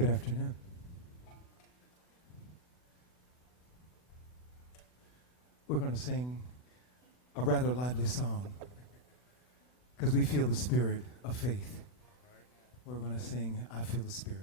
Good afternoon. We're going to sing a rather lively song because we feel the spirit of faith. We're going to sing, I Feel the Spirit.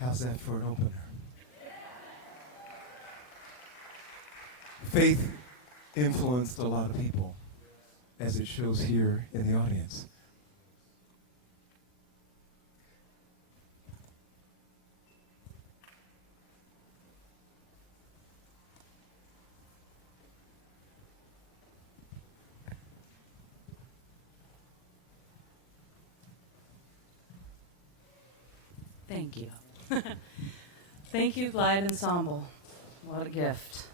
How's that for an opener? Faith influenced a lot of people, as it shows here in the audience. Thank you. Thank you, Glide Ensemble. What a gift.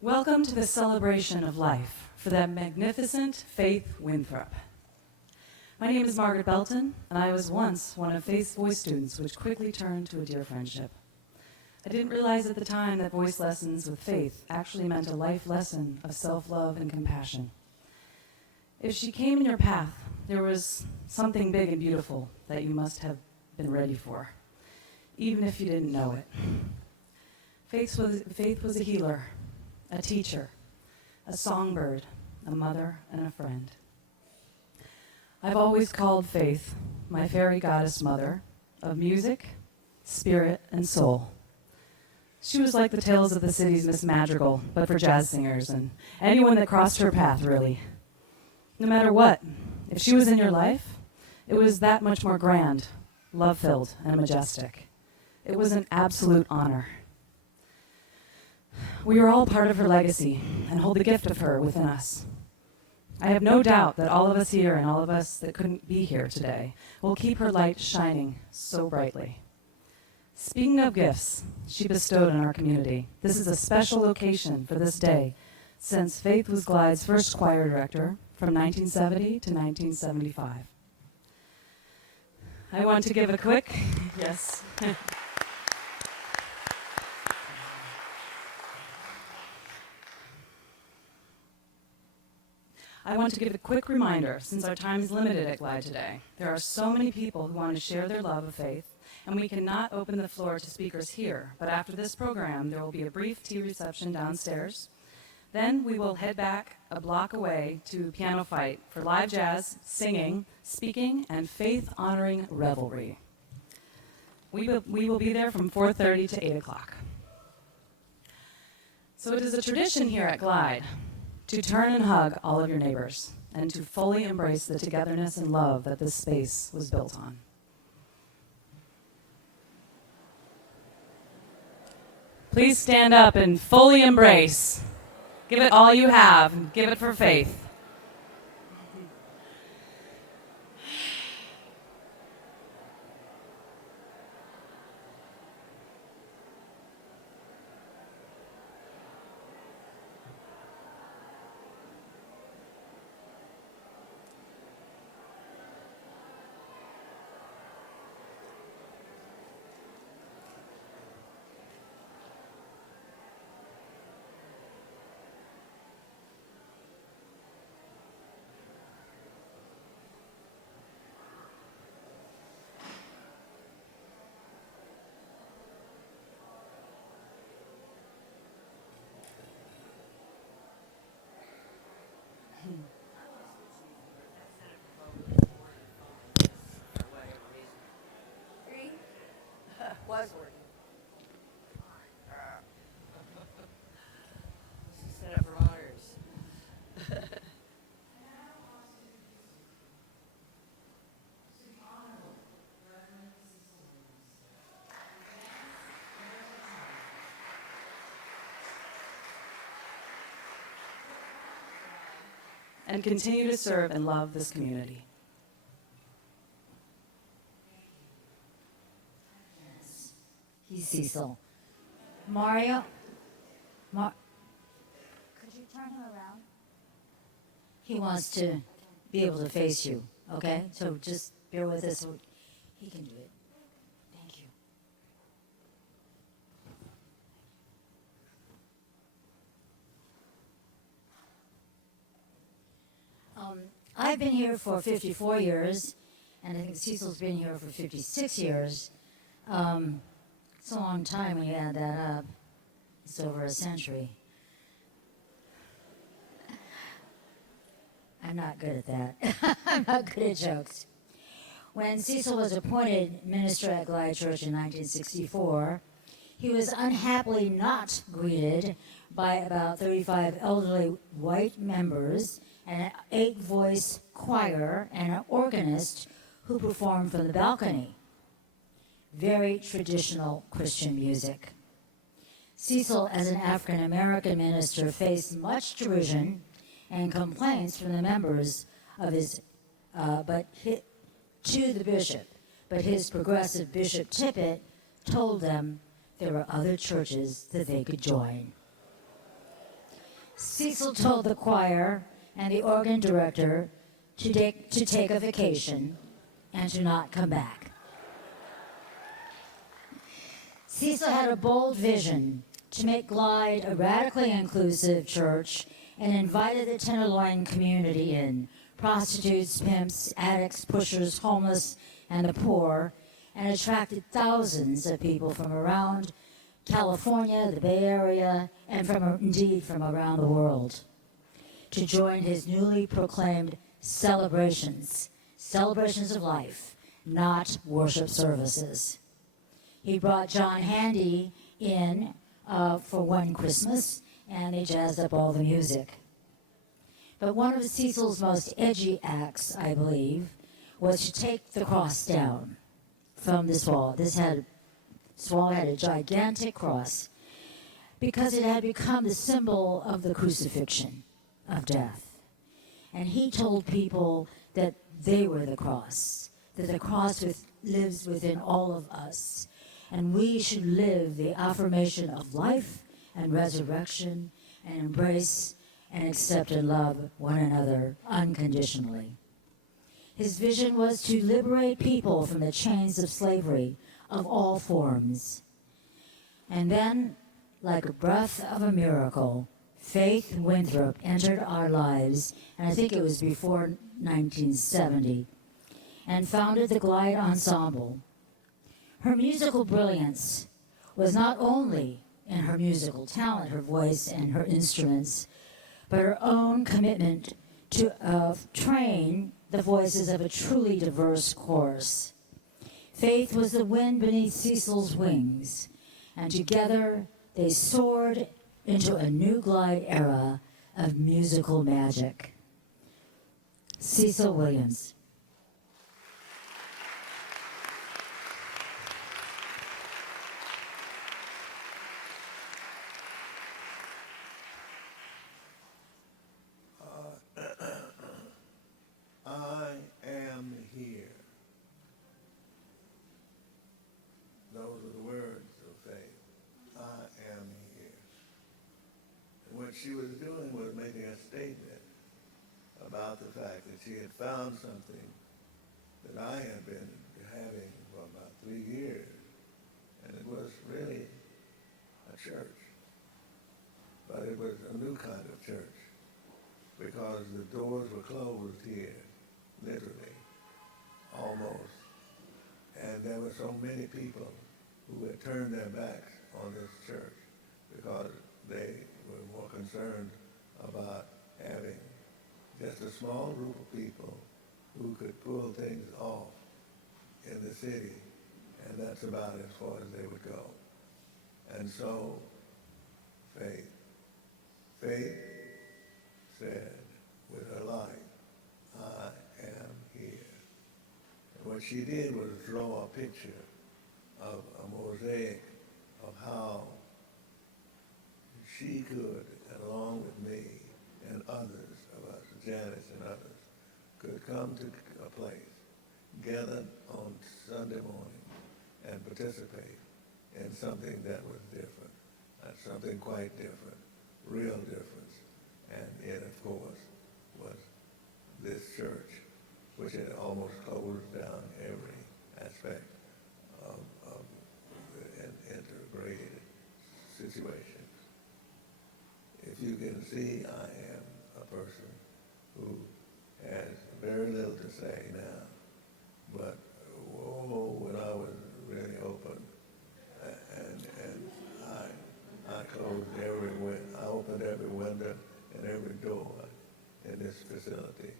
Welcome to the celebration of life for that magnificent Faith Winthrop. My name is Margaret Belton, and I was once one of Faith's voice students, which quickly turned to a dear friendship. I didn't realize at the time that voice lessons with Faith actually meant a life lesson of self-love and compassion. If she came in your path, there was something big and beautiful that you must have been ready for, even if you didn't know it. Faith was a healer, a teacher, a songbird, a mother, and a friend. I've always called Faith my fairy goddess mother of music, spirit, and soul. She was like the Tales of the City's Miss Madrigal, but for jazz singers and anyone that crossed her path, really. No matter what, if she was in your life, it was that much more grand, love-filled, and majestic. It was an absolute honor. We are all part of her legacy and hold the gift of her within us. I have no doubt that all of us here and all of us that couldn't be here today will keep her light shining so brightly. Speaking of gifts she bestowed on our community, this is a special occasion for this day, since Faith was Glide's first choir director from 1970 to 1975. I want to give a quick, yes. I want to give a quick reminder, since our time is limited at Glide today. There are so many people who want to share their love of Faith, and we cannot open the floor to speakers here, but after this program, there will be a brief tea reception downstairs. Then we will head back a block away to Piano Fight for live jazz, singing, speaking, and faith-honoring revelry. We will be there from 4:30 to 8 o'clock. So it is a tradition here at Glide to turn and hug all of your neighbors and to fully embrace the togetherness and love that this space was built on. Please stand up and fully embrace. Give it all you have. Give it for Faith. Was working. Set up for honors. And continue to serve and love this community. He's Cecil. Mario, could you turn him around? He wants to be able to face you, okay? So just bear with us. He can do it. Thank you. I've been here for 54 years, and I think Cecil's been here for 56 years. It's a long time when you add that up. It's over a century. I'm not good at that. I'm not good at jokes. When Cecil was appointed minister at Glide Church in 1964, he was unhappily not greeted by about 35 elderly white members and an 8-voice choir and an organist who performed from the balcony. Very traditional Christian music. Cecil, as an African-American minister, faced much derision and complaints from the members of to the bishop. But his progressive Bishop Tippett told them there were other churches that they could join. Cecil told the choir and the organ director to take a vacation and to not come back. Cecil had a bold vision to make Glide a radically inclusive church and invited the Tenderloin community in, prostitutes, pimps, addicts, pushers, homeless, and the poor, and attracted thousands of people from around California, the Bay Area, and from around the world to join his newly proclaimed celebrations of life, not worship services. He brought John Handy in for one Christmas, and they jazzed up all the music. But one of Cecil's most edgy acts, I believe, was to take the cross down from this wall. This wall had a gigantic cross because it had become the symbol of the crucifixion of death. And he told people that they were the cross, that the cross lives within all of us, and we should live the affirmation of life and resurrection and embrace and accept and love one another unconditionally. His vision was to liberate people from the chains of slavery of all forms. And then, like a breath of a miracle, Faith Winthrop entered our lives, and I think it was before 1970, and founded the Glide Ensemble. Her musical brilliance was not only in her musical talent, her voice, and her instruments, but her own commitment to train the voices of a truly diverse chorus. Faith was the wind beneath Cecil's wings, and together they soared into a new Glide era of musical magic. Cecil Williams. I am here. Those are the words of faith. I am here. And what she was doing was making a statement about the fact that she had found something that I had been having for about 3 years. And it was really a church. But it was a new kind of church because the doors were closed here, literally, almost. And there were so many people who had turned their backs on this church because they were more concerned about having just a small group of people who could pull things off in the city, and that's about as far as they would go. And so, Faith said with her life, I am here. And what she did was draw a picture of a mosaic of how she could, along with me and others of us, Janice and others, could come to a place, gather on Sunday morning and participate in something that was different, something quite different, real difference. And it, of course, was this church, which had almost closed down every aspect of an integrated situation. If you can see, I am a person who has very little to say now, but when I was really open, and I closed I opened every window and every door in this facility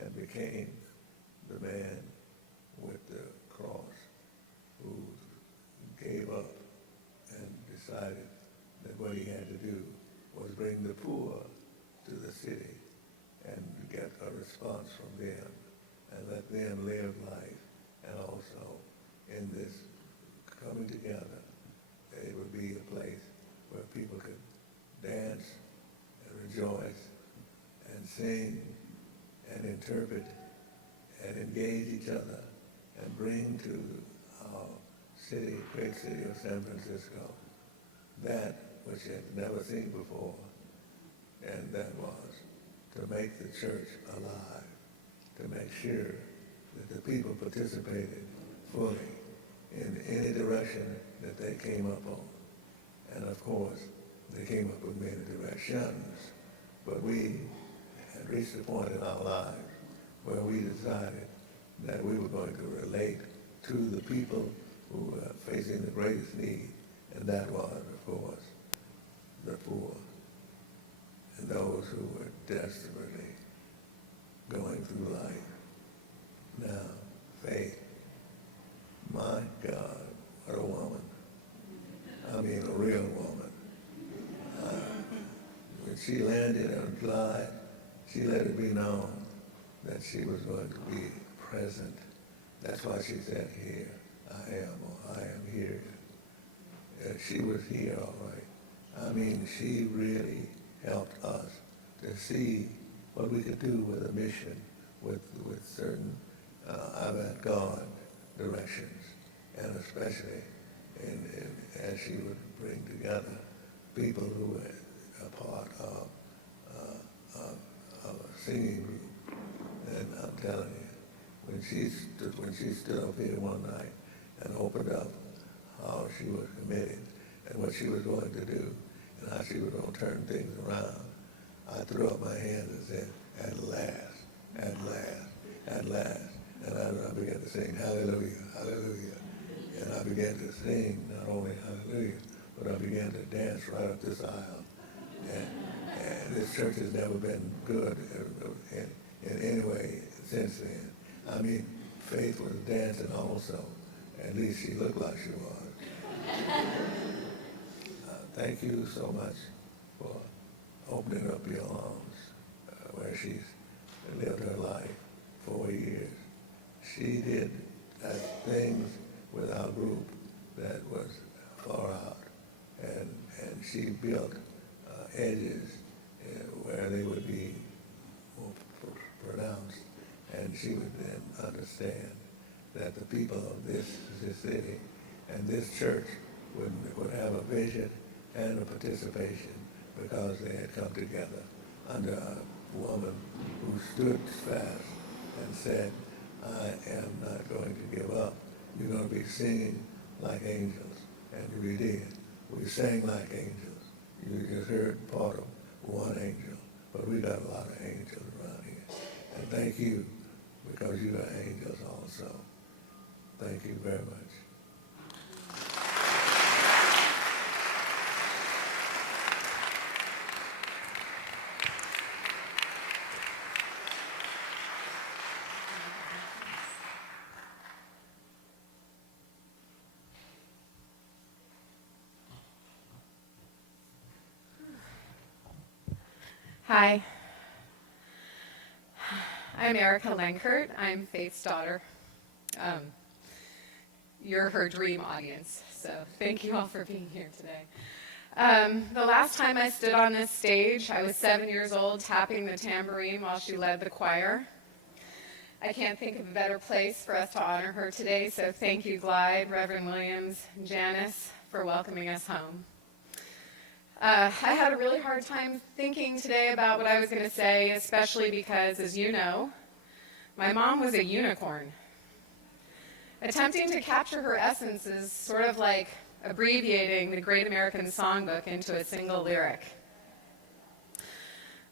and became the man with the cross who gave up and decided that what he had to do was bring the poor to the city and get a response from them and let them live life. And also in this coming together, it would be a place where people could dance and rejoice and sing and interpret and engage each other and bring to our city, great city of San Francisco, that which it had never seen before, and that was to make the church alive, to make sure that the people participated fully in any direction that they came up on. And of course, they came up with many directions, but we had reached a point in our lives where we decided that we were going to relate to the people who were facing the greatest need, and that was, of course, the poor and those who were desperately going through life. Now, Faith, my God, what a woman. I mean, a real woman. When she landed on Clyde, she let it be known that she was going to be present. That's why she said, here I am, or I am here. She was here, all right. I mean, she really helped us to see what we could do with a mission, with certain avant-garde directions, and especially as she would bring together people who were a part of a singing group. And I'm telling you, when she stood up here one night and opened up how she was committed and what she was going to do and how she was going to turn things around, I threw up my hands and said, at last, at last, at last. And I began to sing, hallelujah, hallelujah. And I began to sing not only hallelujah, but I began to dance right up this aisle. And this church has never been good in any way since then. I mean, Faith was dancing also. At least she looked like she was. Thank you so much for opening up your arms where she's lived her life 4 years. She did things with our group that was far out, and she built edges where they would be more pronounced, and she would then understand that the people of this city and this church would have a vision and a participation because they had come together under a woman who stood fast and said, I am not going to give up. You're going to be singing like angels. And we did. We sang like angels. You just heard part of one angel, but we got a lot of angels around here. And thank you, because you are angels also. Thank you very much. Hi, I'm Erika Lenkert. I'm Faith's daughter. You're her dream audience, so thank you all for being here today. The last time I stood on this stage, I was 7 years old, tapping the tambourine while she led the choir. I can't think of a better place for us to honor her today, so thank you, Glide, Reverend Williams, and Janice, for welcoming us home. I had a really hard time thinking today about what I was going to say, especially because, as you know, my mom was a unicorn. Attempting to capture her essence is sort of like abbreviating the Great American Songbook into a single lyric.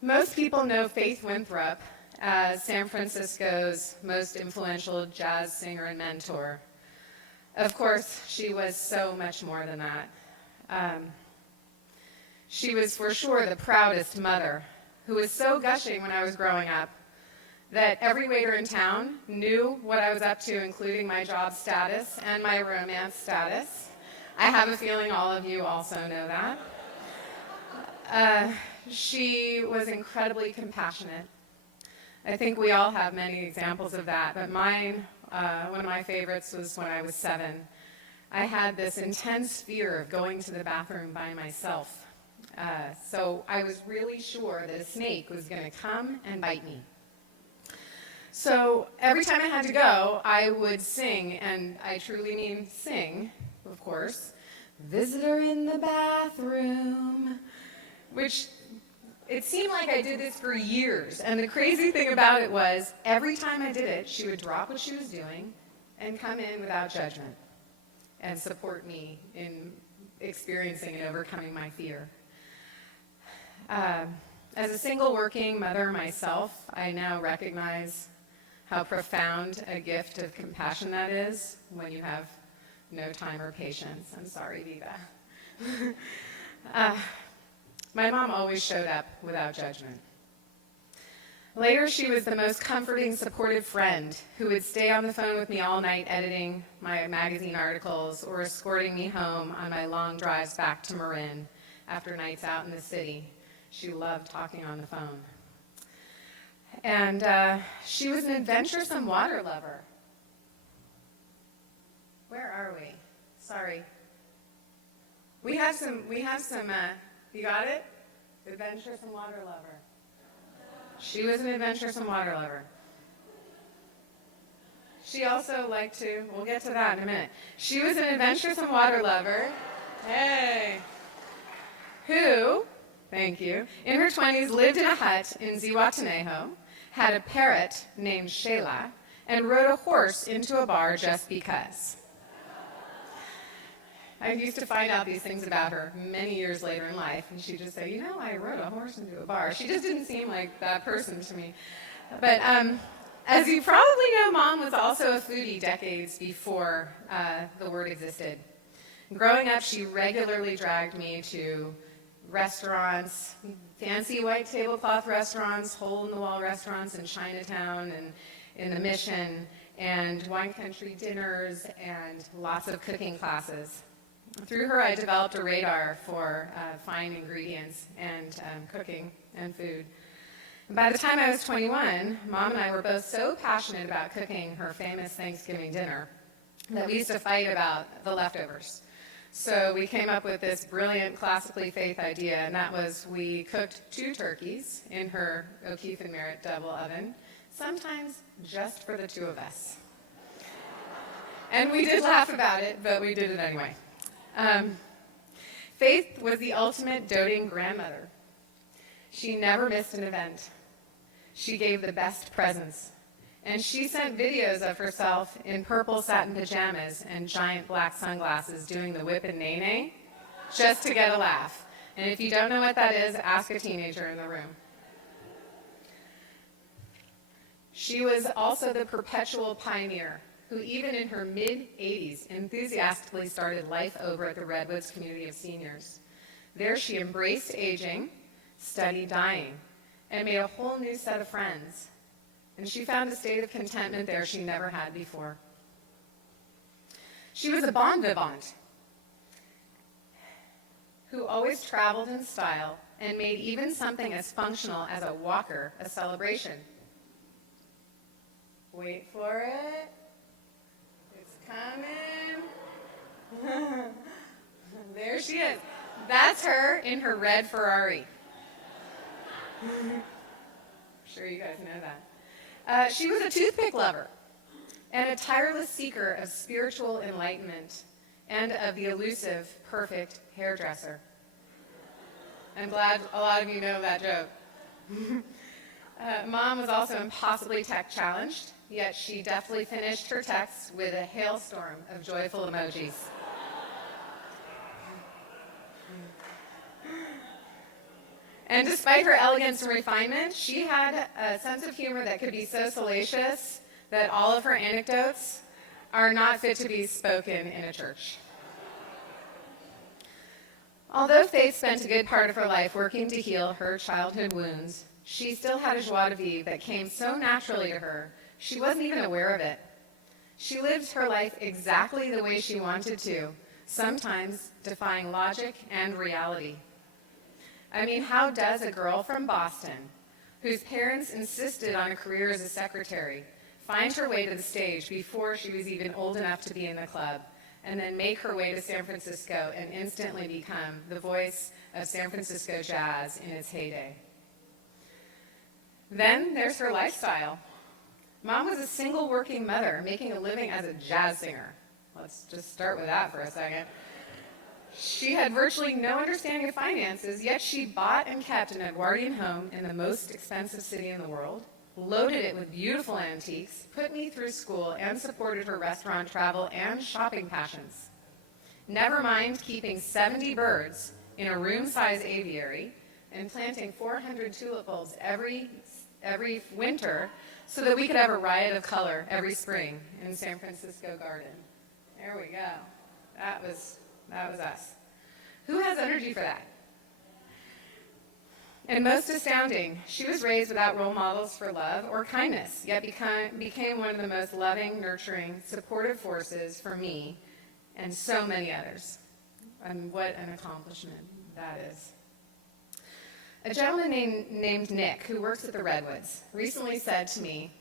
Most people know Faith Winthrop as San Francisco's most influential jazz singer and mentor. Of course, she was so much more than that. She was for sure the proudest mother, who was so gushing when I was growing up that every waiter in town knew what I was up to, including my job status and my romance status. I have a feeling all of you also know that. She was incredibly compassionate. I think we all have many examples of that, but mine, one of my favorites was when I was 7. I had this intense fear of going to the bathroom by myself. So I was really sure that a snake was going to come and bite me. So every time I had to go, I would sing, and I truly mean sing, of course, "Visitor in the bathroom," which it seemed like I did this for years. And the crazy thing about it was, every time I did it, she would drop what she was doing and come in without judgment and support me in experiencing and overcoming my fear. As a single working mother myself, I now recognize how profound a gift of compassion that is when you have no time or patience. I'm sorry, Viva. My mom always showed up without judgment. Later, she was the most comforting, supportive friend who would stay on the phone with me all night editing my magazine articles or escorting me home on my long drives back to Marin after nights out in the city. She loved talking on the phone. And she was an adventuresome water lover. Where are we? Sorry. We have some, you got it? Adventuresome water lover. She was an adventuresome water lover. She also liked to, we'll get to that in a minute. She was an adventuresome water lover. Hey. Who, thank you, in her 20s lived in a hut in Zihuatanejo, had a parrot named Sheila, and rode a horse into a bar just because. I used to find out these things about her many years later in life, and she'd just say, I rode a horse into a bar. She just didn't seem like that person to me. But as you probably know, Mom was also a foodie decades before the word existed. Growing up, she regularly dragged me to restaurants, fancy white tablecloth restaurants, hole-in-the-wall restaurants in Chinatown and in the Mission, and wine country dinners, and lots of cooking classes. Through her, I developed a radar for fine ingredients and cooking and food. And by the time I was 21, Mom and I were both so passionate about cooking her famous Thanksgiving dinner that we used to fight about the leftovers. So we came up with this brilliant classically Faith idea, and that was we cooked 2 turkeys in her O'Keefe and Merritt double oven, sometimes just for the 2 of us. And we did laugh about it, but we did it anyway. Faith was the ultimate doting grandmother. She never missed an event. She gave the best presents. And she sent videos of herself in purple satin pajamas and giant black sunglasses doing the whip and nay-nay just to get a laugh. And if you don't know what that is, ask a teenager in the room. She was also the perpetual pioneer who even in her mid-80s enthusiastically started life over at the Redwoods Community of Seniors. There she embraced aging, studied dying, and made a whole new set of friends. And she found a state of contentment there she never had before. She was a bon vivant who always traveled in style and made even something as functional as a walker a celebration. Wait for it. It's coming. There she is. That's her in her red Ferrari. I'm sure you guys know that. She was a toothpick lover and a tireless seeker of spiritual enlightenment and of the elusive, perfect hairdresser. I'm glad a lot of you know that joke. Mom was also impossibly tech-challenged, yet she deftly finished her texts with a hailstorm of joyful emojis. And despite her elegance and refinement, she had a sense of humor that could be so salacious that all of her anecdotes are not fit to be spoken in a church. Although Faith spent a good part of her life working to heal her childhood wounds, she still had a joie de vivre that came so naturally to her, she wasn't even aware of it. She lived her life exactly the way she wanted to, sometimes defying logic and reality. I mean, how does a girl from Boston, whose parents insisted on a career as a secretary, find her way to the stage before she was even old enough to be in the club? and then make her way to San Francisco and instantly become the voice of San Francisco jazz in its heyday. Then there's her lifestyle. Mom was a single working mother making a living as a jazz singer. Let's just start with that for a second. She had virtually no understanding of finances, yet she bought and kept an Edwardian home in the most expensive city in the world, loaded it with beautiful antiques, put me through school, and supported her restaurant travel and shopping passions. Never mind keeping 70 birds in a room-size aviary and planting 400 tulip bulbs every winter so that we could have a riot of color every spring in San Francisco Garden. There we go. That was us. Who has energy for that? And most astounding, she was raised without role models for love or kindness, yet became one of the most loving, nurturing, supportive forces for me and so many others. And what an accomplishment that is. A gentleman named Nick, who works at the Redwoods, recently said to me,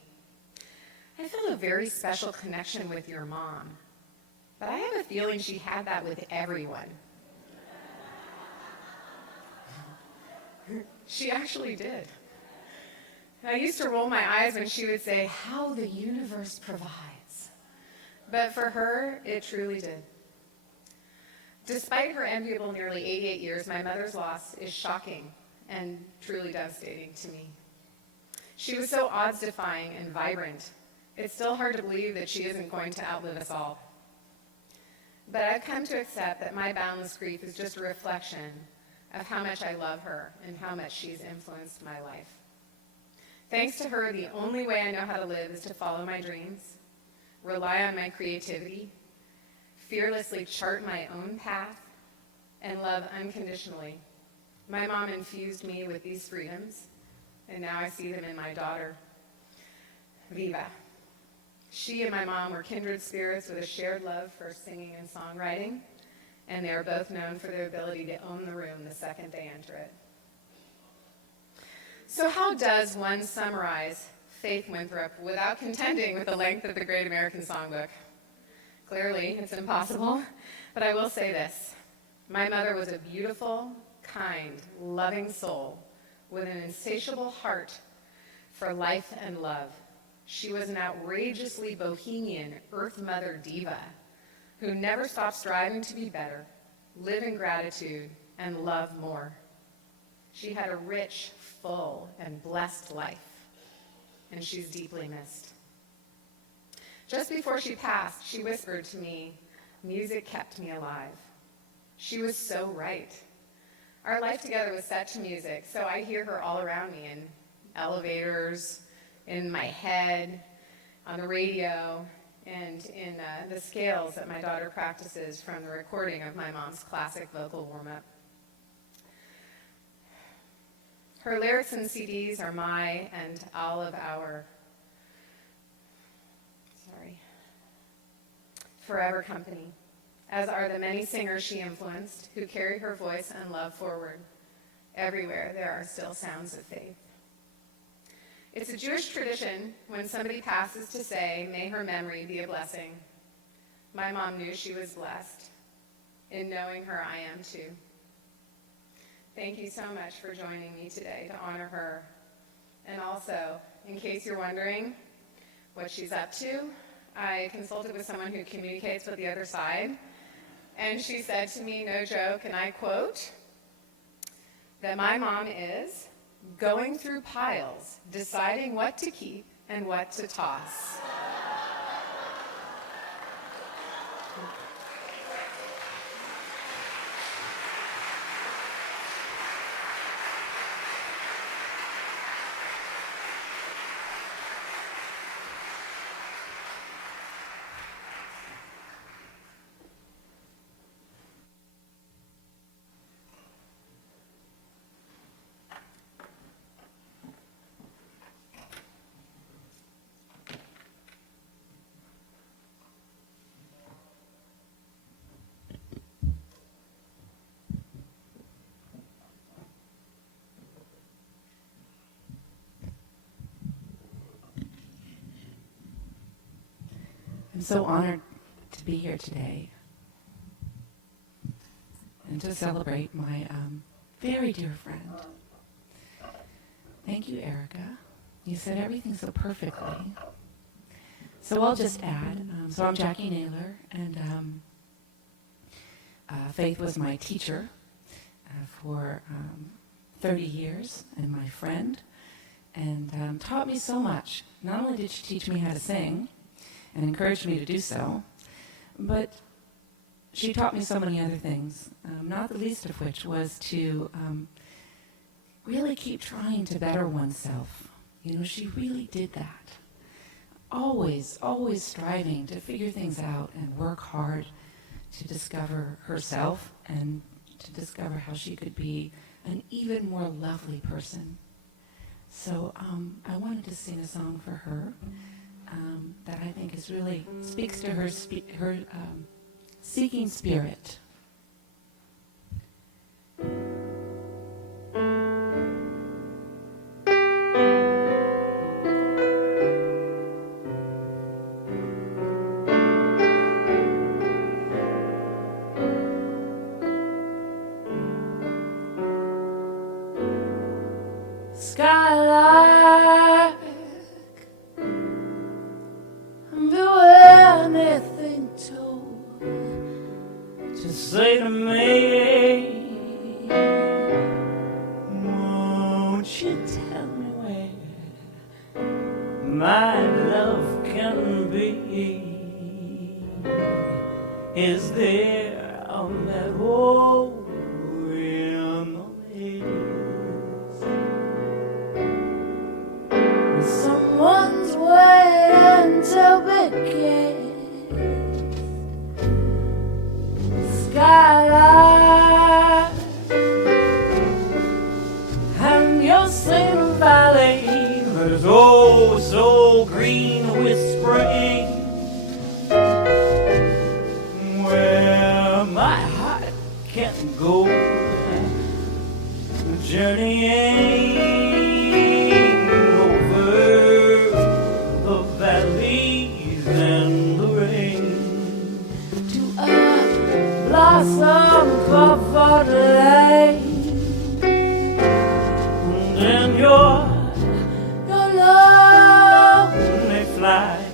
"I felt a very special connection with your mom, but I have a feeling she had that with everyone." She actually did. I used to roll my eyes when she would say, "How the universe provides." But for her, it truly did. Despite her enviable nearly 88 years, my mother's loss is shocking and truly devastating to me. She was so odds-defying and vibrant. It's still hard to believe that she isn't going to outlive us all. But I've come to accept that my boundless grief is just a reflection of how much I love her and how much she's influenced my life. Thanks to her, the only way I know how to live is to follow my dreams, rely on my creativity, fearlessly chart my own path, and love unconditionally. My mom infused me with these freedoms, and now I see them in my daughter, Viva. She and my mom were kindred spirits with a shared love for singing and songwriting, and they are both known for their ability to own the room the second they enter it. So how does one summarize Faith Winthrop without contending with the length of the Great American Songbook? Clearly, it's impossible, but I will say this. My mother was a beautiful, kind, loving soul with an insatiable heart for life and love. She was an outrageously bohemian Earth Mother diva who never stopped striving to be better, live in gratitude, and love more. She had a rich, full, and blessed life, and she's deeply missed. Just before she passed, she whispered to me, "Music kept me alive." She was so right. Our life together was set to music, so I hear her all around me in elevators, in my head, on the radio, and in the scales that my daughter practices from the recording of my mom's classic vocal warm-up. Her lyrics and CDs are my and all of our forever company, as are the many singers she influenced who carry her voice and love forward. Everywhere there are still sounds of faith. It's a Jewish tradition when somebody passes to say, "May her memory be a blessing." My mom knew she was blessed. In knowing her, I am too. Thank you so much for joining me today to honor her. And also, in case you're wondering what she's up to, I consulted with someone who communicates with the other side, and she said to me, no joke, and I quote, that my mom is going through piles, deciding what to keep and what to toss. I'm so honored to be here today. and to celebrate my very dear friend. Thank you, Erika. You said everything so perfectly. So I'll just add, so I'm Jackie Naylor, and Faith was my teacher for 30 years and my friend, and taught me so much. Not only did she teach me how to sing and encouraged me to do so, but she taught me so many other things, not the least of which was to really keep trying to better oneself. You know, she really did that. Always, always striving to figure things out and work hard to discover herself and to discover how she could be an even more lovely person. So I wanted to sing a song for her that I think is really speaks to her seeking spirit. Skylark, beware anything told, just say to me, won't you tell me where my love can be? Is there a meadow in the hills? Someone's waiting to be kissed. Skyline, and you'll see the valley that is oh so green with spring, where my heart can go journeying blossom covered lane, and your lonely flight,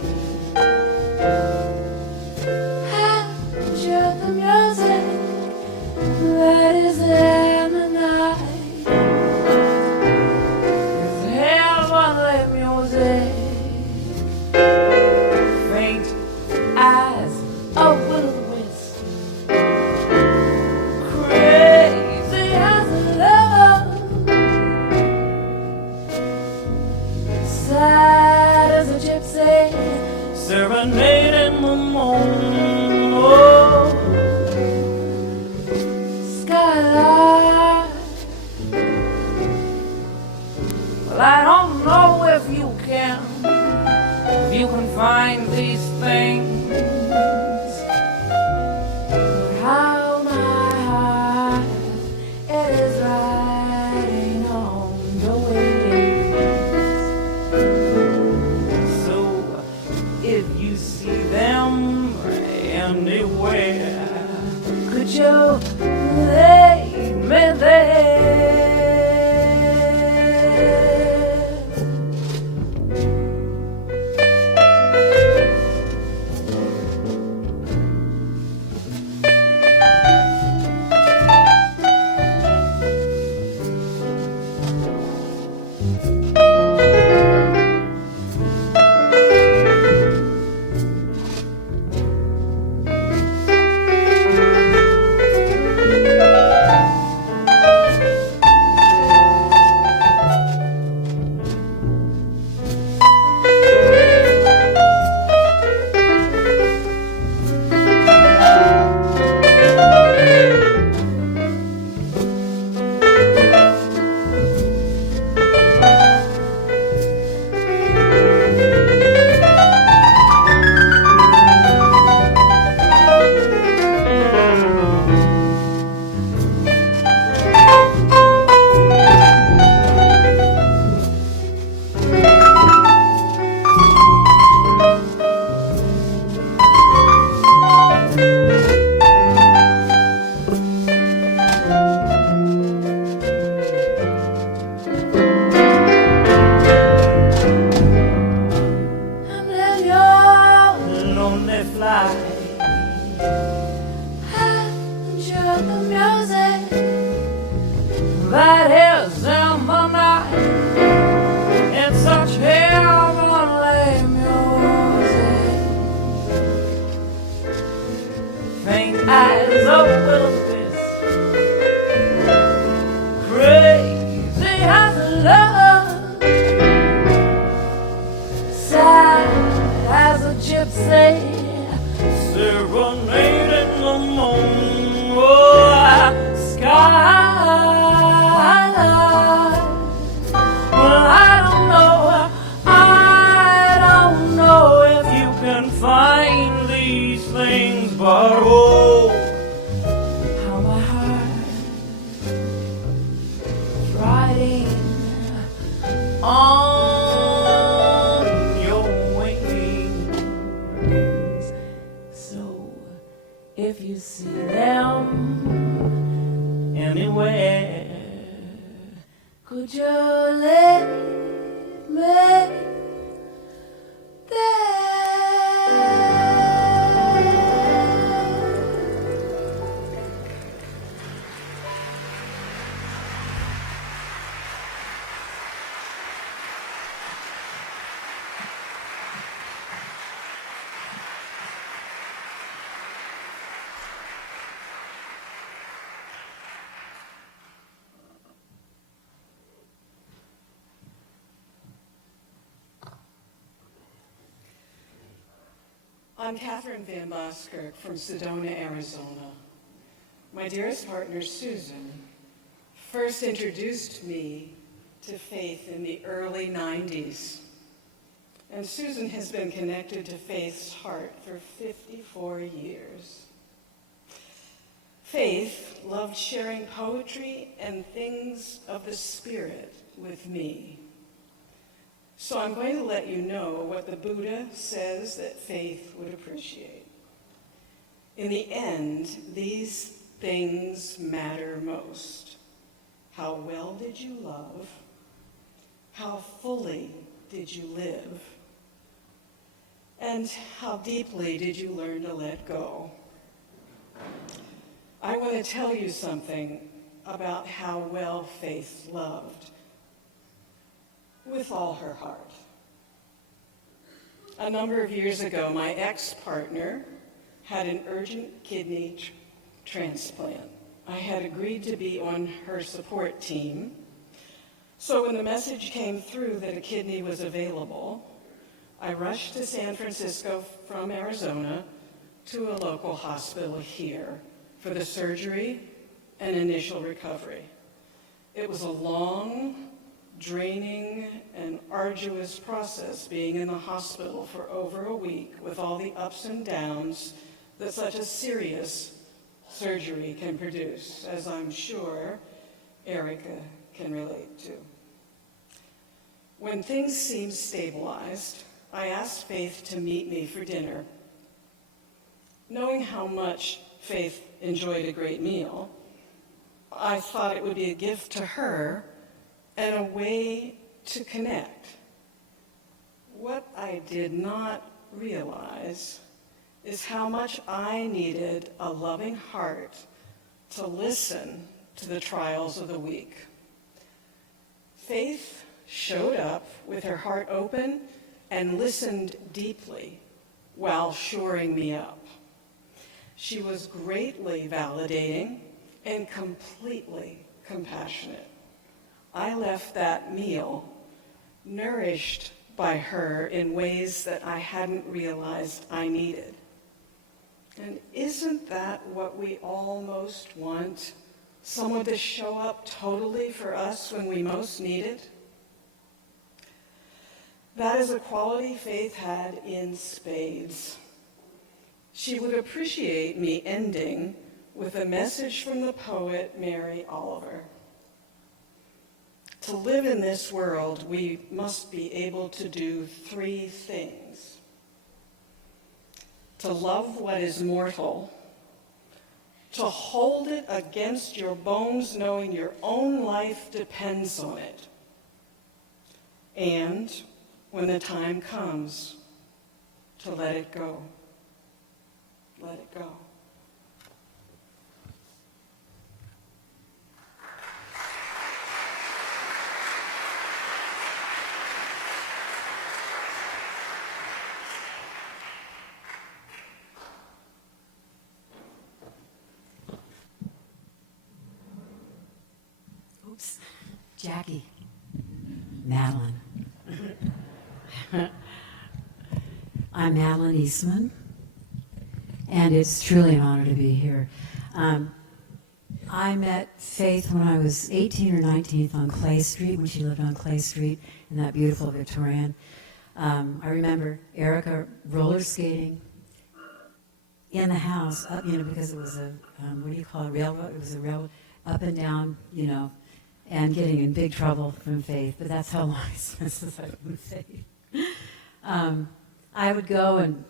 and you're the music that is in the night, it's heavenly music, faint as a will-o-wisp, crazy as a love, sad as a gypsy, serenading the moon. Oh, skyline. Well, I don't know if you can find these things, but how my heart it is riding on the wings. So if you see them I'm Catherine Van Boskirk from Sedona, Arizona. My dearest partner, Susan, first introduced me to faith in the early 90s. And Susan has been connected to Faith's heart for 54 years. Faith loved sharing poetry and things of the Spirit with me. So I'm going to let you know what the Buddha says that Faith would appreciate. In the end, these things matter most. How well did you love? How fully did you live? And how deeply did you learn to let go? I want to tell you something about how well Faith loved. With all her heart. A number of years ago, my ex-partner had an urgent kidney transplant. I had agreed to be on her support team. So when the message came through that a kidney was available, I rushed to San Francisco from Arizona to a local hospital here for the surgery and initial recovery. It was a long, draining, and arduous process being in the hospital for over a week with all the ups and downs that such a serious surgery can produce, as I'm sure Erika can relate to. When things seemed stabilized, I asked Faith to meet me for dinner. Knowing how much Faith enjoyed a great meal, I thought it would be a gift to her and a way to connect. What I did not realize is how much I needed a loving heart to listen to the trials of the week. Faith showed up with her heart open and listened deeply while shoring me up. She was greatly validating and completely compassionate. I left that meal nourished by her in ways that I hadn't realized I needed. And isn't that what we all most want? Someone to show up totally for us when we most need it? That is a quality Faith had in spades. She would appreciate me ending with a message from the poet Mary Oliver. To live in this world, we must be able to do three things. To love what is mortal, to hold it against your bones knowing your own life depends on it, and when the time comes, to let it go. Let it go. Oops, Jackie, Madeline. I'm Madeline Eastman, and it's truly an honor to be here. I met Faith when I was 18 or 19 on Clay Street, when she lived on Clay Street in that beautiful Victorian. I remember Erika roller skating in the house, up, because it was a, what do you call it, railroad? It was a railroad, up and down, and getting in big trouble from Faith, but that's how long since I've been Faith. I would go and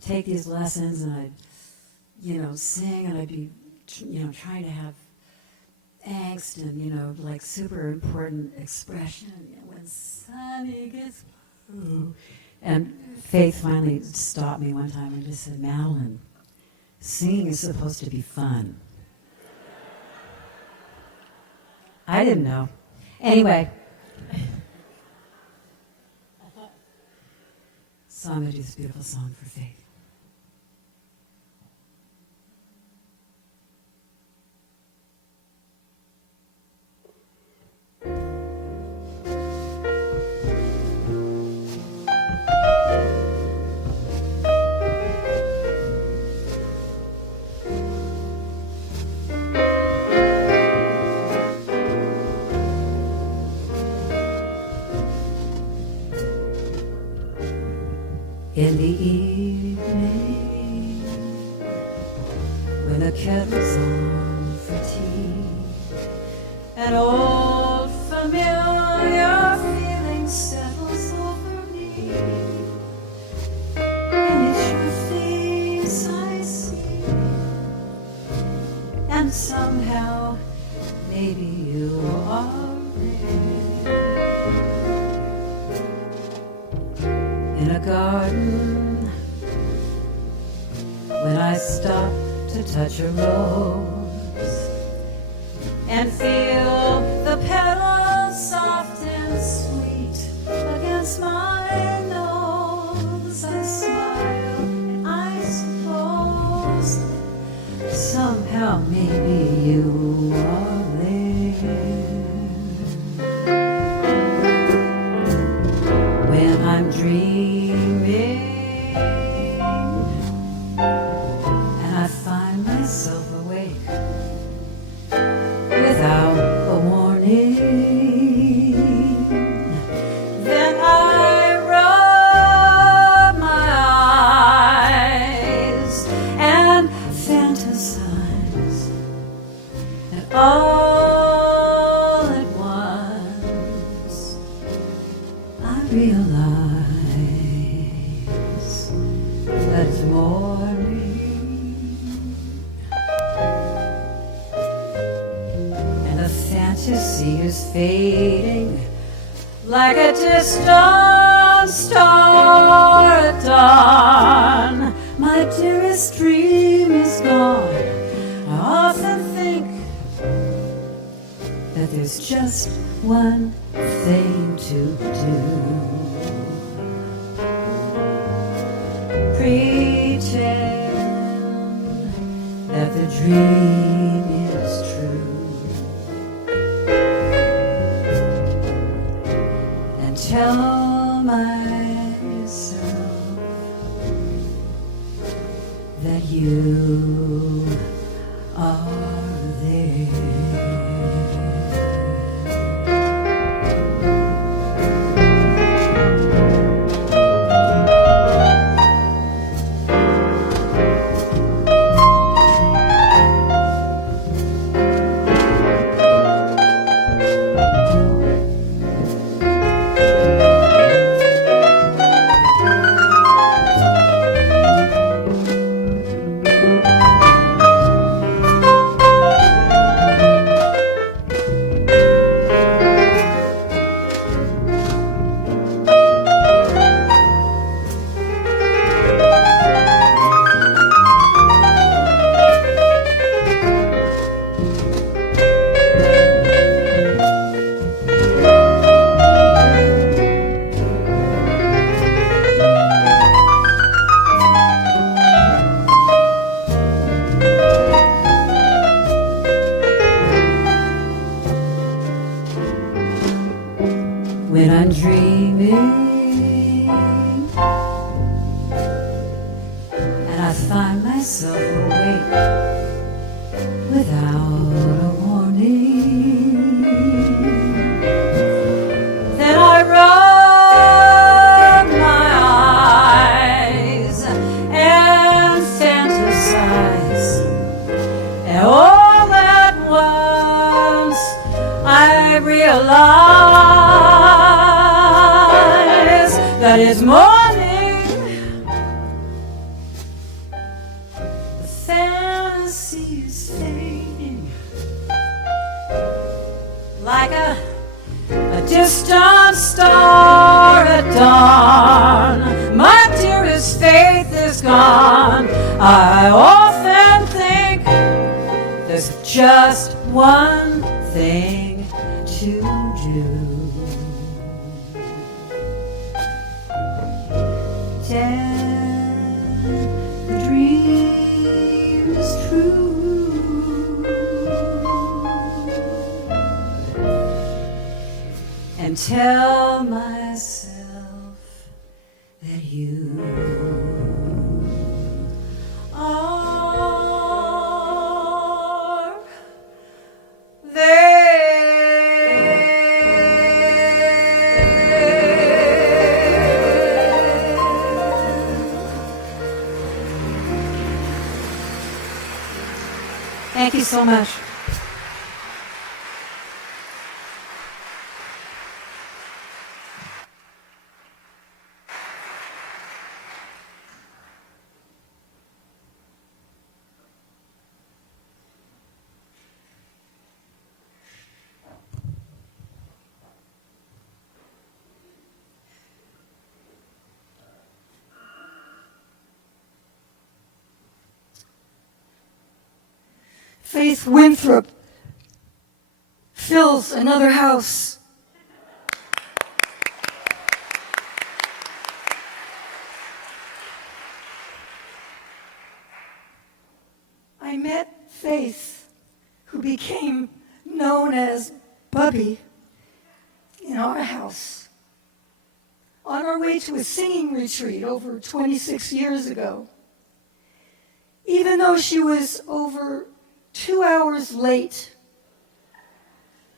take these lessons, and I'd, sing, and I'd be, trying to have angst and, like super important expression, when sunny gets blue. And Faith finally stopped me one time and just said, Madeline, singing is supposed to be fun. I didn't know. Anyway. So I'm going to do this beautiful song for Faith. in the evening when the kettle's on for tea. An old familiar feeling settles over me, and it's your face I see, and somehow maybe you are there in a garden when I stop to touch a rose and feel the petals soft and sweet against my nose. I smile and I suppose somehow maybe you are there when I'm dreaming and I find myself awake without a warning. Then I rub my eyes and fantasize, and all at once I realize that it's morning, and the fantasy is fading like a distant star at dawn. My dearest dream is gone. I often think that there's just one thing to do. Pretend that the dream is true, and tell myself that you are there. When I'm dreaming and I find myself awake without a warning, then I rub my eyes and fantasize, and all at once I realize that it's morning. The fantasy is fading like a distant star at dawn. My dearest Faith is gone. I often think there's just one thing to do. Tell the dream is true, and tell myself that you are there. you so much. Faith Winthrop fills another house. I met Faith, who became known as Bubby, in our house, on our way to a singing retreat over 26 years ago. Even though she was over 2 hours late,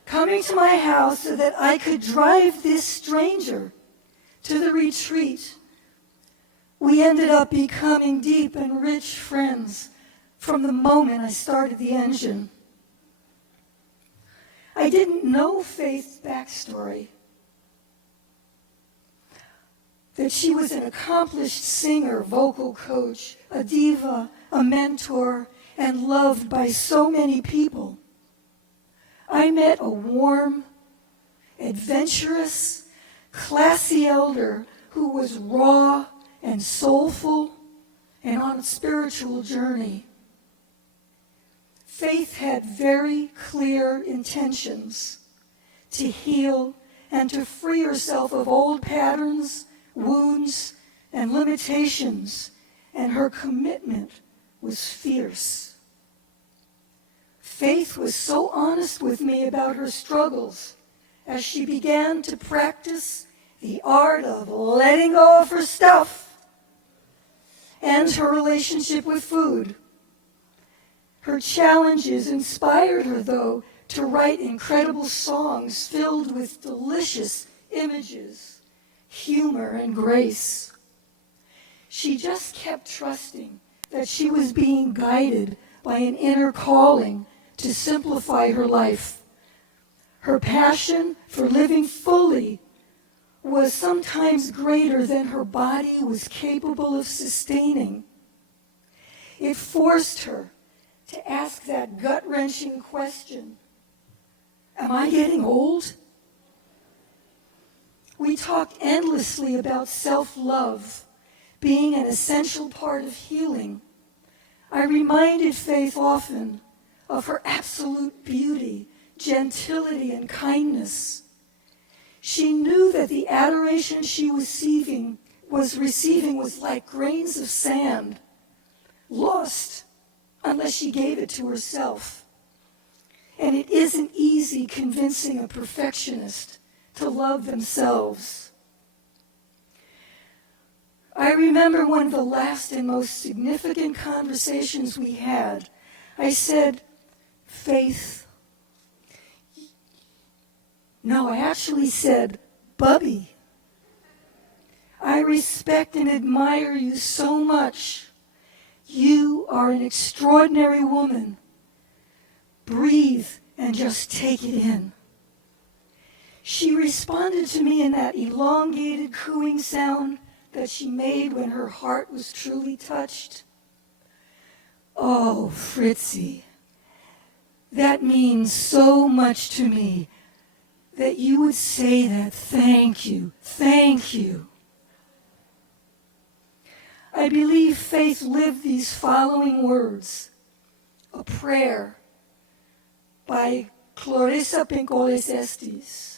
coming to my house so that I could drive this stranger to the retreat, we ended up becoming deep and rich friends from the moment I started the engine. I didn't know Faith's backstory, that she was an accomplished singer, vocal coach, a diva, a mentor, and loved by so many people. I met a warm, adventurous, classy elder who was raw and soulful and on a spiritual journey. Faith had very clear intentions to heal and to free herself of old patterns, wounds, and limitations, and her commitment was fierce. Faith was so honest with me about her struggles as she began to practice the art of letting go of her stuff and her relationship with food. Her challenges inspired her, though, to write incredible songs filled with delicious images, humor, and grace. She just kept trusting that she was being guided by an inner calling to simplify her life. Her passion for living fully was sometimes greater than her body was capable of sustaining. It forced her to ask that gut-wrenching question, am I getting old? We talk endlessly about self-love being an essential part of healing. I reminded Faith often of her absolute beauty, gentility, and kindness. She knew that the adoration she was receiving was like grains of sand, lost unless she gave it to herself. And it isn't easy convincing a perfectionist to love themselves. I remember one of the last and most significant conversations we had. I said, Faith. No, I actually said, Bubby. I respect and admire you so much. You are an extraordinary woman. Breathe and just take it in. She responded to me in that elongated cooing sound that she made when her heart was truly touched. Oh, Fritzy, that means so much to me that you would say that. Thank you, thank you. I believe Faith lived these following words, a prayer by Clarissa Pincoles Estes.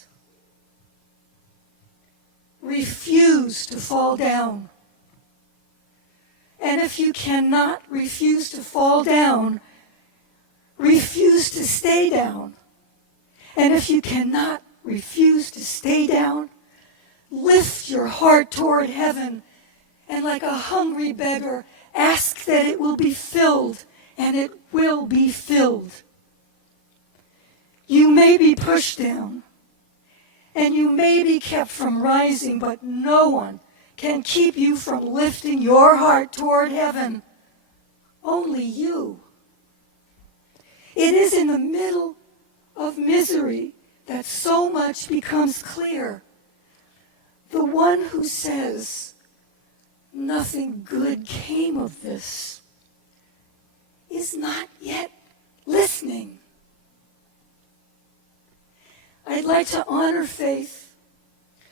Refuse to fall down. And if you cannot refuse to fall down, refuse to stay down. And if you cannot refuse to stay down, lift your heart toward heaven and like a hungry beggar, ask that it will be filled, and it will be filled. You may be pushed down, and you may be kept from rising, but no one can keep you from lifting your heart toward heaven. Only you. It is in the middle of misery that so much becomes clear. The one who says, nothing good came of this, is not yet listening. I'd like to honor Faith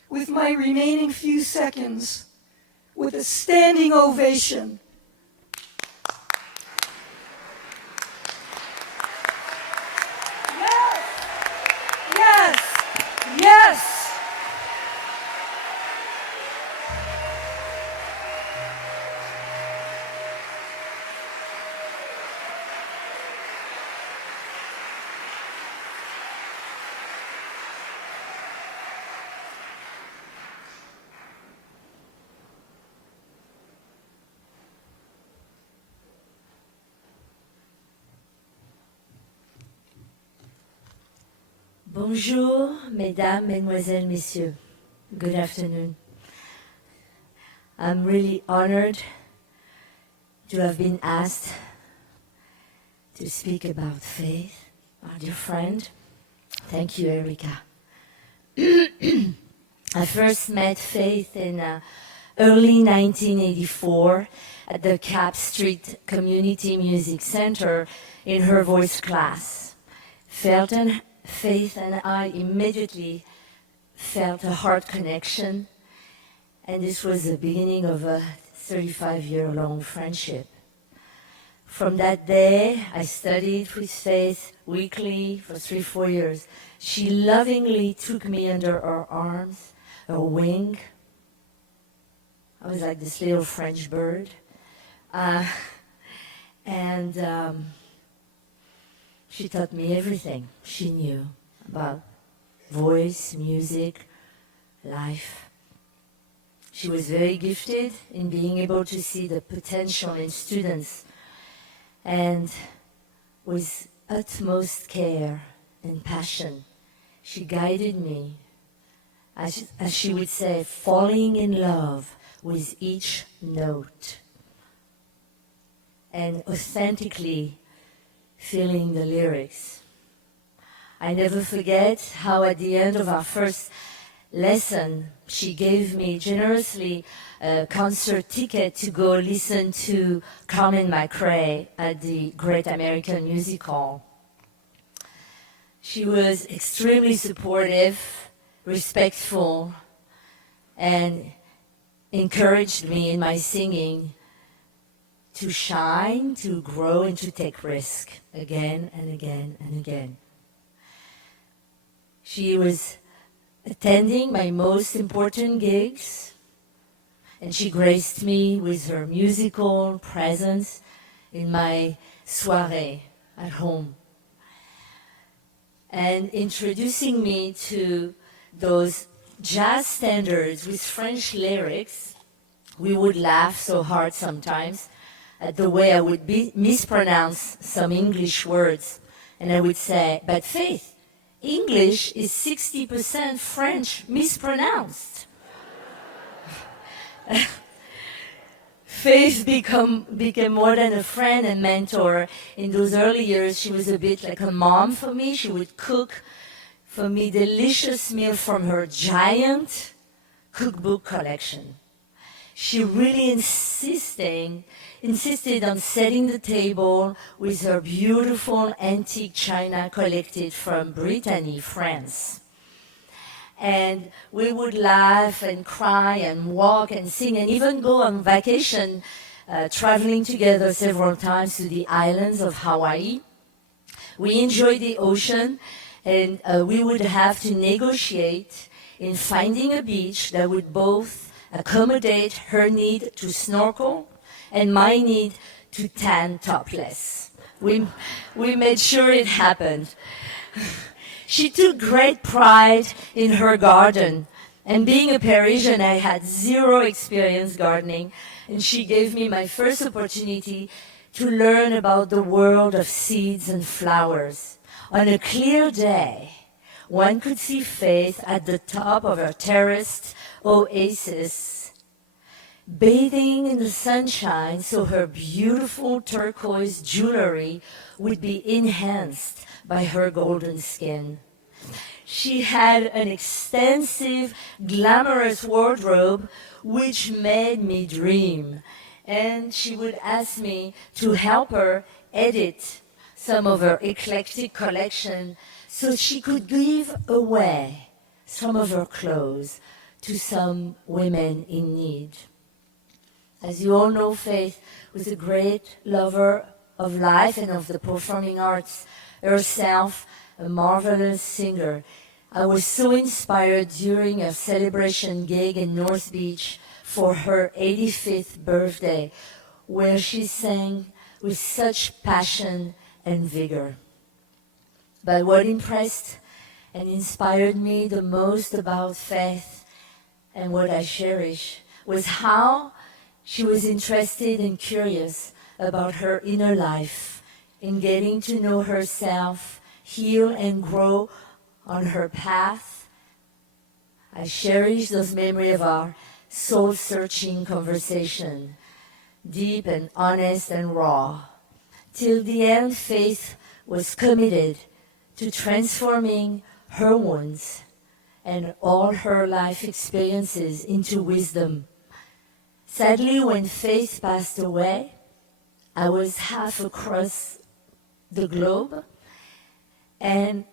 with my remaining few seconds with a standing ovation. Yes! Yes! Yes! Bonjour, mesdames, mesdemoiselles, messieurs. Good afternoon. I'm really honored to have been asked to speak about Faith, our dear friend. Thank you, Erika. I first met Faith in early 1984 at the Cap Street Community Music Center in her voice class. Faith and I immediately felt a heart connection, and this was the beginning of a 35-year-long friendship. From that day, I studied with Faith weekly for 3-4 years. She lovingly took me under her arms, her wing. I was like this little French bird. She taught me everything she knew about voice, music, life. She was very gifted in being able to see the potential in students, and with utmost care and passion, she guided me, as she would say, falling in love with each note and authentically feeling the lyrics. I never forget how at the end of our first lesson, she gave me generously a concert ticket to go listen to Carmen McRae at the Great American Music Hall. She was extremely supportive, respectful, and encouraged me in my singing to shine, to grow, and to take risk again and again and again. She was attending my most important gigs, and she graced me with her musical presence in my soirée at home, and introducing me to those jazz standards with French lyrics. We would laugh so hard sometimes at the way I would mispronounce some English words. And I would say, but Faith, English is 60% French mispronounced. Faith became more than a friend and mentor. In those early years, she was a bit like a mom for me. She would cook for me delicious meals from her giant cookbook collection. She really insisted on setting the table with her beautiful antique china collected from Brittany, France. And we would laugh and cry and walk and sing and even go on vacation, traveling together several times to the islands of Hawaii. We enjoyed the ocean, and we would have to negotiate in finding a beach that would both accommodate her need to snorkel and my need to tan topless. We made sure it happened. She took great pride in her garden, and being a Parisian, I had zero experience gardening, and she gave me my first opportunity to learn about the world of seeds and flowers. On a clear day, one could see Faith at the top of her terraced oasis, bathing in the sunshine so her beautiful turquoise jewelry would be enhanced by her golden skin. She had an extensive, glamorous wardrobe which made me dream, and she would ask me to help her edit some of her eclectic collection so she could give away some of her clothes to some women in need. As you all know, Faith was a great lover of life and of the performing arts, herself a marvelous singer. I was so inspired during a celebration gig in North Beach for her 85th birthday, where she sang with such passion and vigor. But what impressed and inspired me the most about Faith, and what I cherish, was how she was interested and curious about her inner life, in getting to know herself, heal and grow on her path. I cherish those memories of our soul-searching conversation, deep and honest and raw. Till the end, Faith was committed to transforming her wounds and all her life experiences into wisdom. Sadly, when Faith passed away, I was half across the globe, and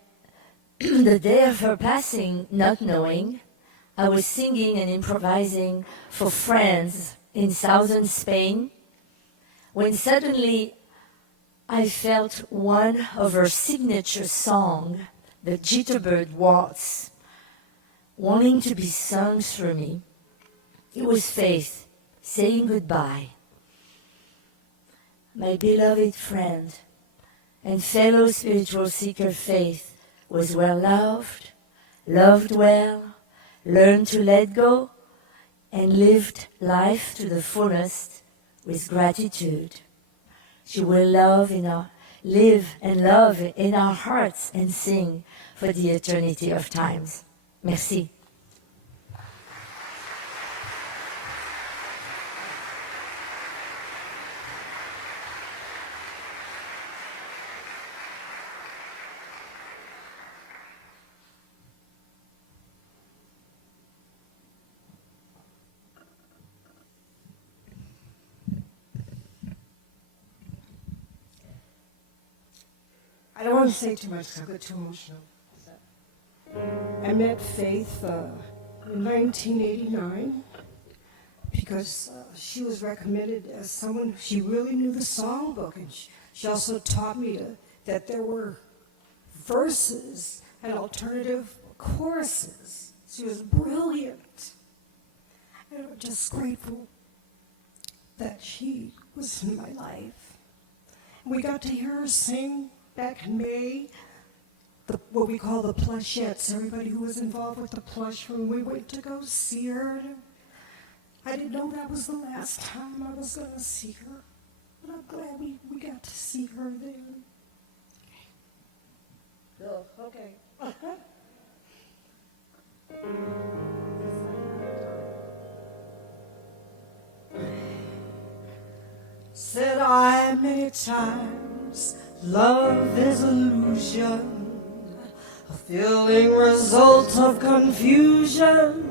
the day of her passing, not knowing, I was singing and improvising for friends in southern Spain, when suddenly I felt one of her signature songs, the Jitterbird Waltz, wanting to be sung through me. It was Faith saying goodbye. My beloved friend and fellow spiritual seeker Faith was well loved, loved well, learned to let go, and lived life to the fullest with gratitude. She will live and love in our hearts and sing for the eternity of times. Merci. I don't want to say too much because I get too emotional. I met Faith in 1989 because she was recommended as someone, she really knew the songbook, and she also taught me that there were verses and alternative choruses. She was brilliant. And I'm just grateful that she was in my life. We got to hear her sing back in May, what we call the plushettes, everybody who was involved with the plush when we went to go see her. I didn't know that was the last time I was going to see her, but I'm glad we got to see her then. Okay. Said I many times, love is illusion, a feeling result of confusion,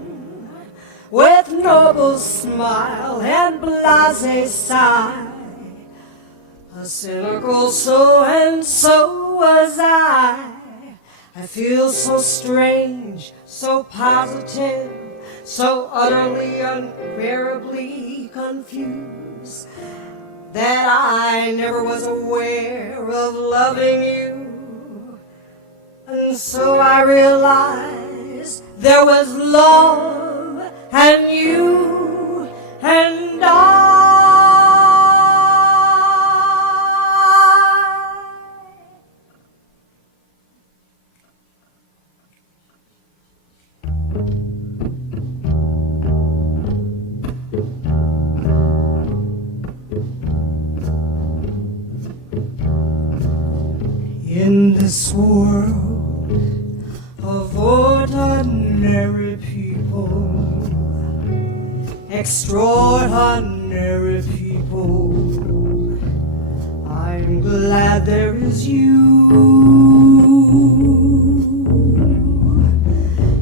with noble smile and blasé sigh. A cynical so and so was I. I feel so strange, so positive, so utterly, unbearably confused, that I never was aware of loving you. And so I realized there was love and you and I. In this world of ordinary people, extraordinary people. I'm glad there is you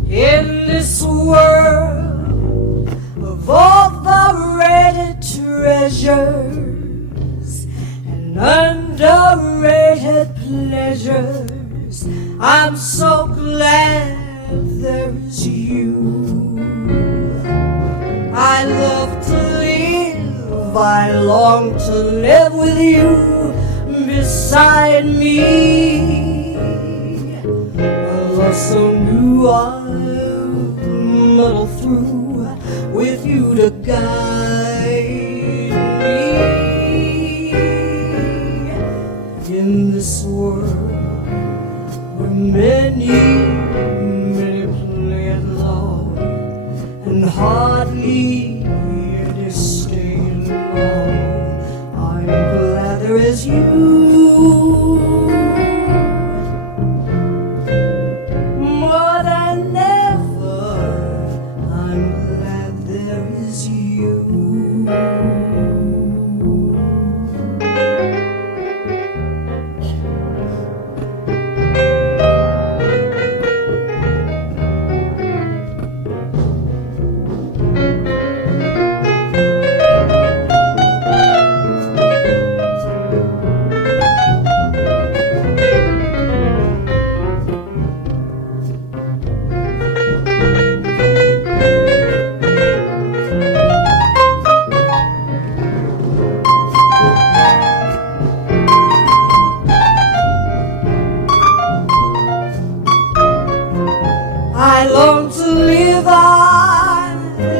in this world of overrated treasures and underrated pleasures. I'm so glad there is you. I love to live, I long to live with you beside me. A love so new I'll muddle through with you to guide me. In this world where many play at law and hardly any staying long, I'm glad there is you. More than ever, I'm glad there is you. I long to live, I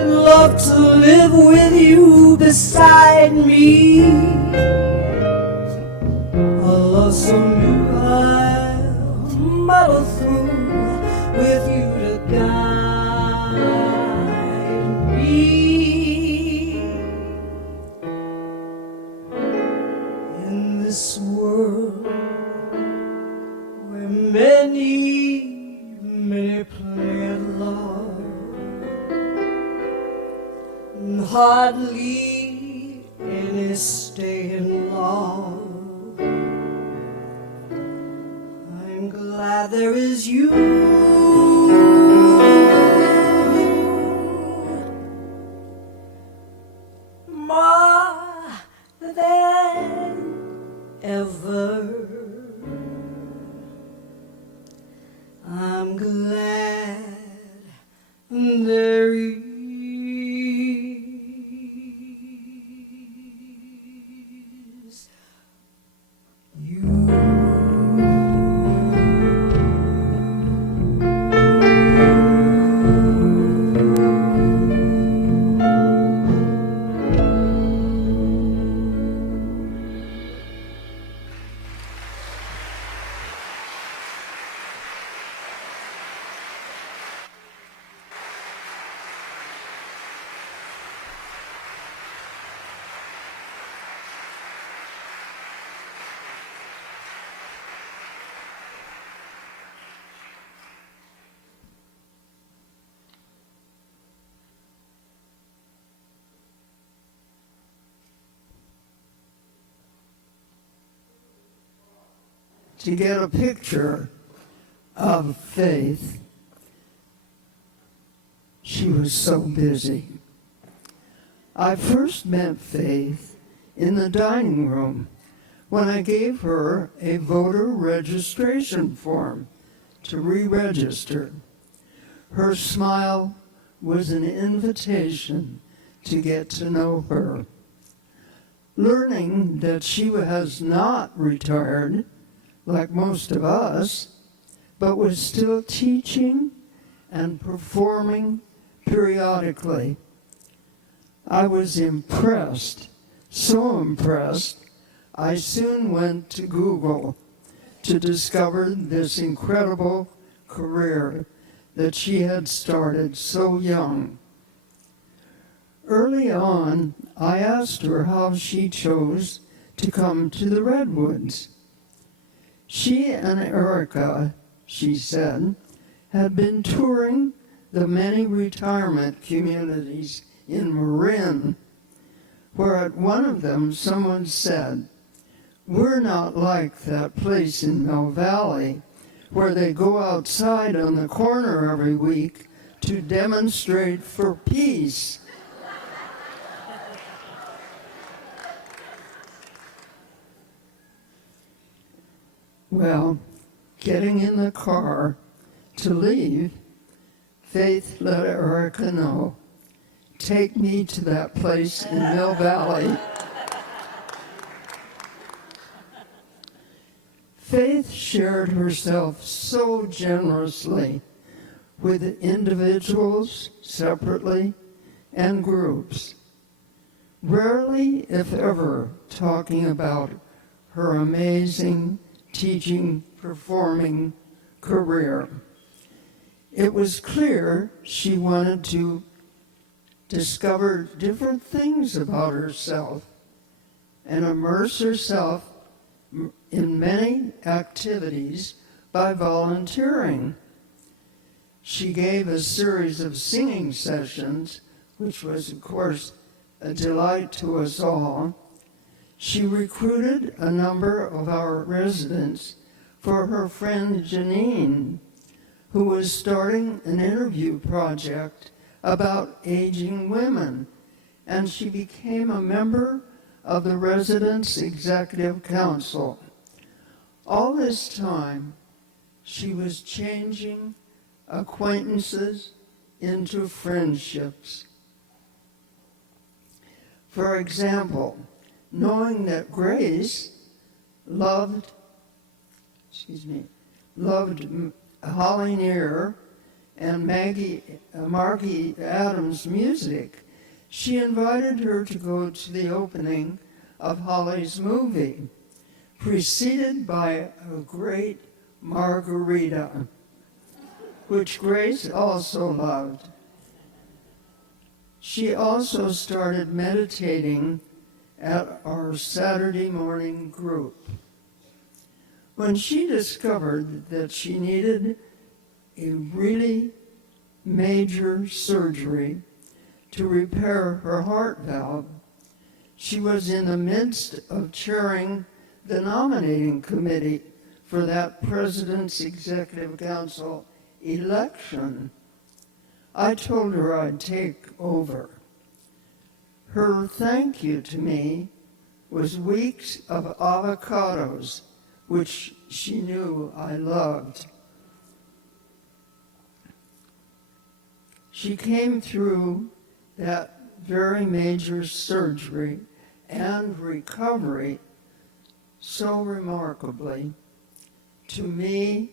love to live with you beside me. A love so new I'll muddle through with you to guide me. In this world where many play at law and hardly any staying long, I'm glad there is you. More than ever, I'm glad there is you. To get a picture of Faith, she was so busy. I first met Faith in the dining room when I gave her a voter registration form to re-register. Her smile was an invitation to get to know her. Learning that she has not retired, like most of us, but was still teaching and performing periodically. I was impressed, so impressed, I soon went to Google to discover this incredible career that she had started so young. Early on, I asked her how she chose to come to the Redwoods. She and Erika, she said, had been touring the many retirement communities in Marin, where at one of them someone said, "We're not like that place in Mill Valley where they go outside on the corner every week to demonstrate for peace." Well, getting in the car to leave, Faith let Erika know, "Take me to that place in Mill Valley." Faith shared herself so generously with individuals separately and groups, rarely, if ever, talking about her amazing teaching, performing career. It was clear she wanted to discover different things about herself and immerse herself in many activities by volunteering. She gave a series of singing sessions, which was, of course, a delight to us all. She recruited a number of our residents for her friend Janine, who was starting an interview project about aging women, and she became a member of the Residents' Executive Council. All this time, she was changing acquaintances into friendships. For example, knowing that Grace loved Holly Near and Margie Adams' music, she invited her to go to the opening of Holly's movie, preceded by a great margarita, which Grace also loved. She also started meditating at our Saturday morning group. When she discovered that she needed a really major surgery to repair her heart valve, she was in the midst of chairing the nominating committee for that President's Executive Council election. I told her I'd take over. Her thank you to me was weeks of avocados, which she knew I loved. She came through that very major surgery and recovery so remarkably. To me,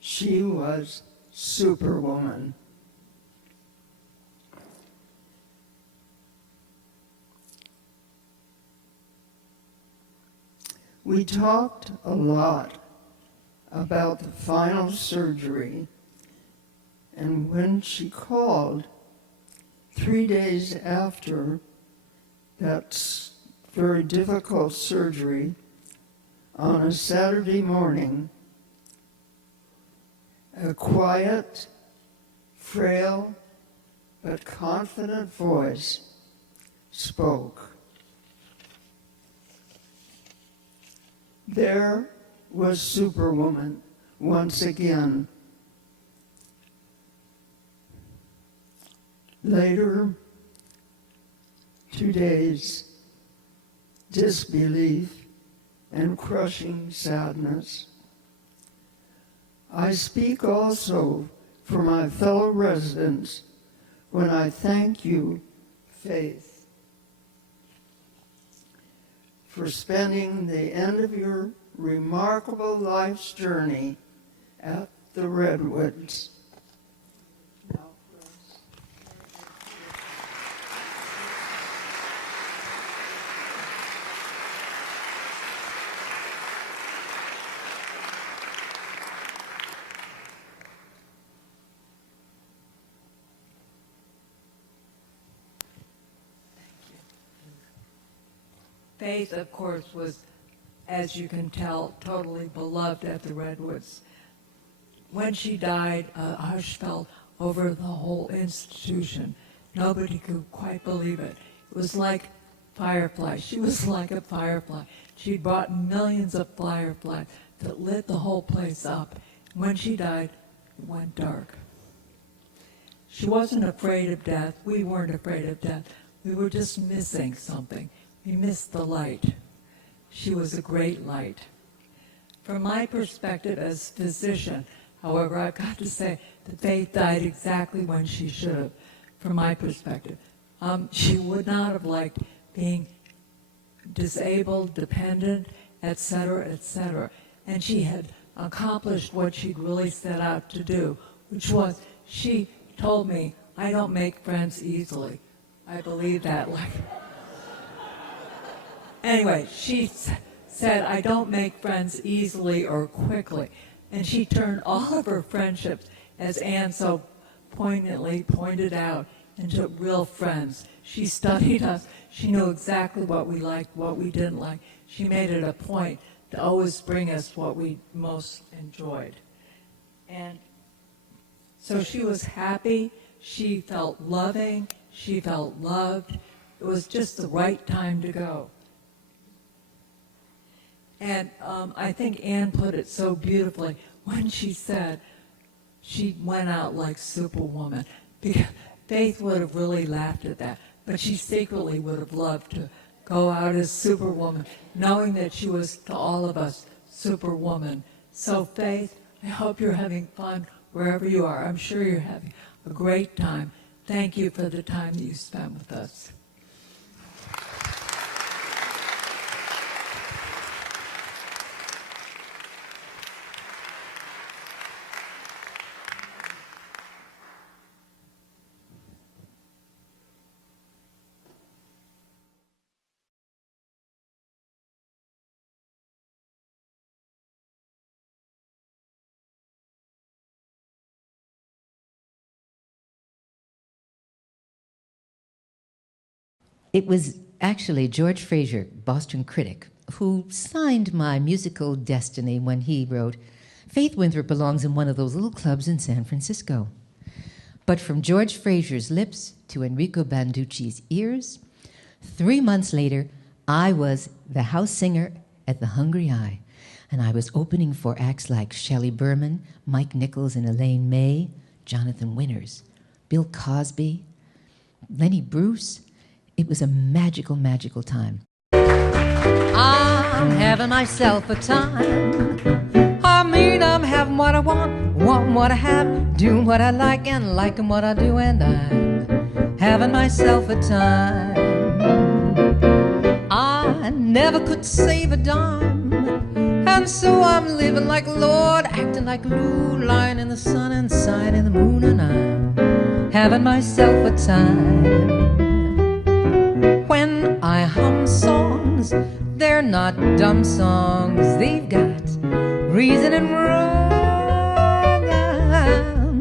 she was Superwoman. We talked a lot about the final surgery, and when she called 3 days after that very difficult surgery on a Saturday morning, a quiet, frail, but confident voice spoke. There was Superwoman once again. Later, 2 days, disbelief and crushing sadness. I speak also for my fellow residents when I thank you, Faith, for spending the end of your remarkable life's journey at the Redwoods. Faith, of course, was, as you can tell, totally beloved at the Redwoods. When she died, a hush fell over the whole institution. Nobody could quite believe it. It was like fireflies. She was like a firefly. She brought millions of fireflies that lit the whole place up. When she died, it went dark. She wasn't afraid of death. We weren't afraid of death. We were just missing something. We missed the light. She was a great light. From my perspective as physician, however, I've got to say that Faith died exactly when she should have, from my perspective. She would not have liked being disabled, dependent, etc., etc. And she had accomplished what she'd really set out to do, which was, she told me, I don't make friends easily. I believe that. Anyway, she said, I don't make friends easily or quickly. And she turned all of her friendships, as Anne so poignantly pointed out, into real friends. She studied us. She knew exactly what we liked, what we didn't like. She made it a point to always bring us what we most enjoyed. And so she was happy. She felt loving. She felt loved. It was just the right time to go. And I think Anne put it so beautifully when she said she went out like Superwoman. Because Faith would have really laughed at that, but she secretly would have loved to go out as Superwoman, knowing that she was, to all of us, Superwoman. So Faith, I hope you're having fun wherever you are. I'm sure you're having a great time. Thank you for the time that you spent with us. It was actually George Fraser, Boston critic, who signed my musical destiny when he wrote, Faith Winthrop belongs in one of those little clubs in San Francisco. But from George Fraser's lips to Enrico Banducci's ears, 3 months later, I was the house singer at the Hungry Eye, and I was opening for acts like Shelley Berman, Mike Nichols and Elaine May, Jonathan Winters, Bill Cosby, Lenny Bruce. It was a magical, magical time. I'm having myself a time. I mean, I'm having what I want, wanting what I have, doing what I like, and liking what I do, and I'm having myself a time. I never could save a dime, and so I'm living like a lord, acting like Lou, lying in the sun and sighing in the moon, and I'm having myself a time. When I hum songs, they're not dumb songs. They've got reason and wrong.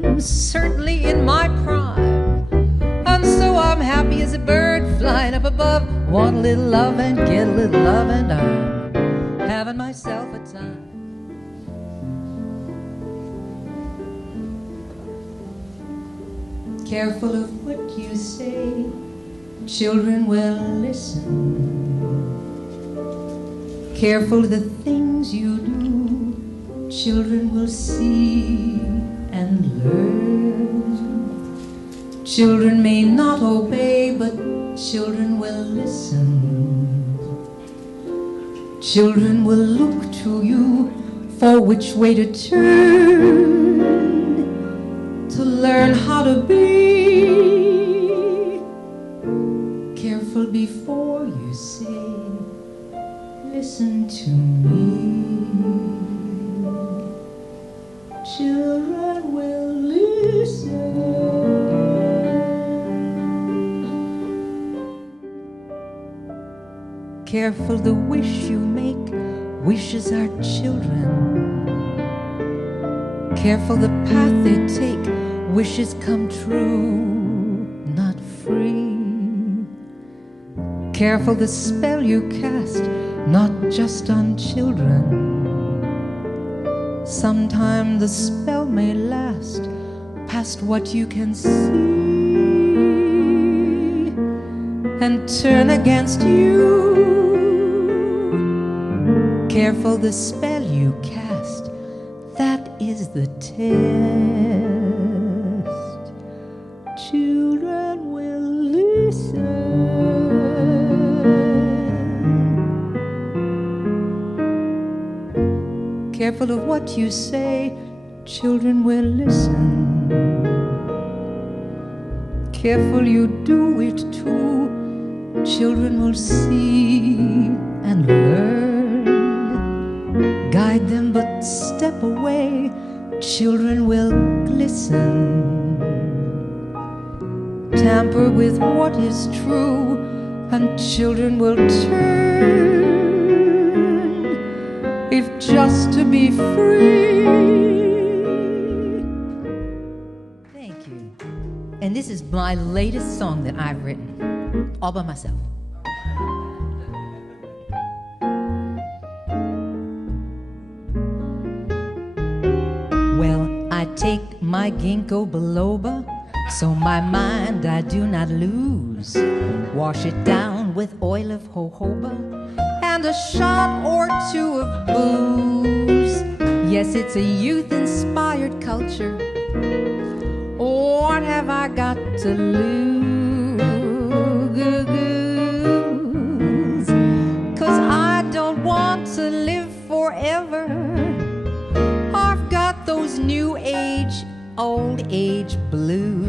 I'm certainly in my prime, and so I'm happy as a bird flying up above. Want a little love and get a little love, and I'm having myself a time. Careful of what you say, children will listen. Careful of the things you do, children will see and learn. Children may not obey, but children will listen. Children will look to you for which way to turn, to learn how to be. Careful before you say, listen to me. Children will listen. Careful the wish you make, wishes are children. Careful the path they take, wishes come true, not free. Careful the spell you cast, not just on children. Sometime the spell may last past what you can see. and turn against you. Careful the spell you cast, that is the test. Children will listen. Careful of what you say, children will listen. Careful you do it too, children will see and learn. Guide them but step away, children will glisten. Tamper with what is true, and children will turn. If just to be free. Thank you. And this is my latest song that I've written, all by myself. Well, I take my ginkgo biloba, so my mind I do not lose. Wash it down with oil of jojoba and a shot or two of booze. Yes, it's a youth-inspired culture. What have I got to lose? 'Cause I don't want to live forever. I've got those new age, old age blues.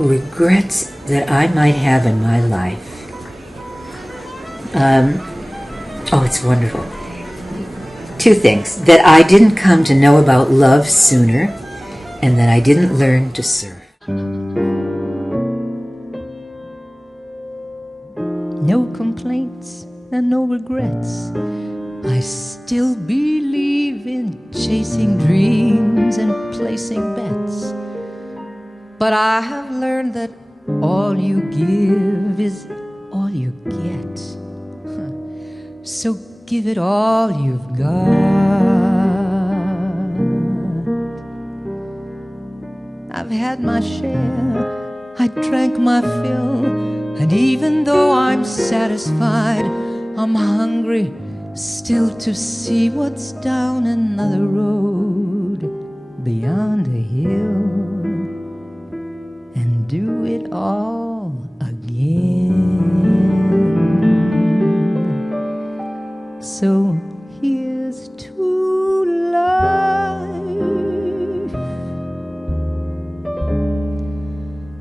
Regrets that I might have in my life. Oh, it's wonderful. Two things. That I didn't come to know about love sooner, and that I didn't learn to serve. No complaints and no regrets. I still believe in chasing dreams and placing bets. But I have learned that all you give is all you get. So give it all you've got. I've had my share, I drank my fill, and even though I'm satisfied, I'm hungry still to see what's down another road beyond a hill. And do it all again. So here's to life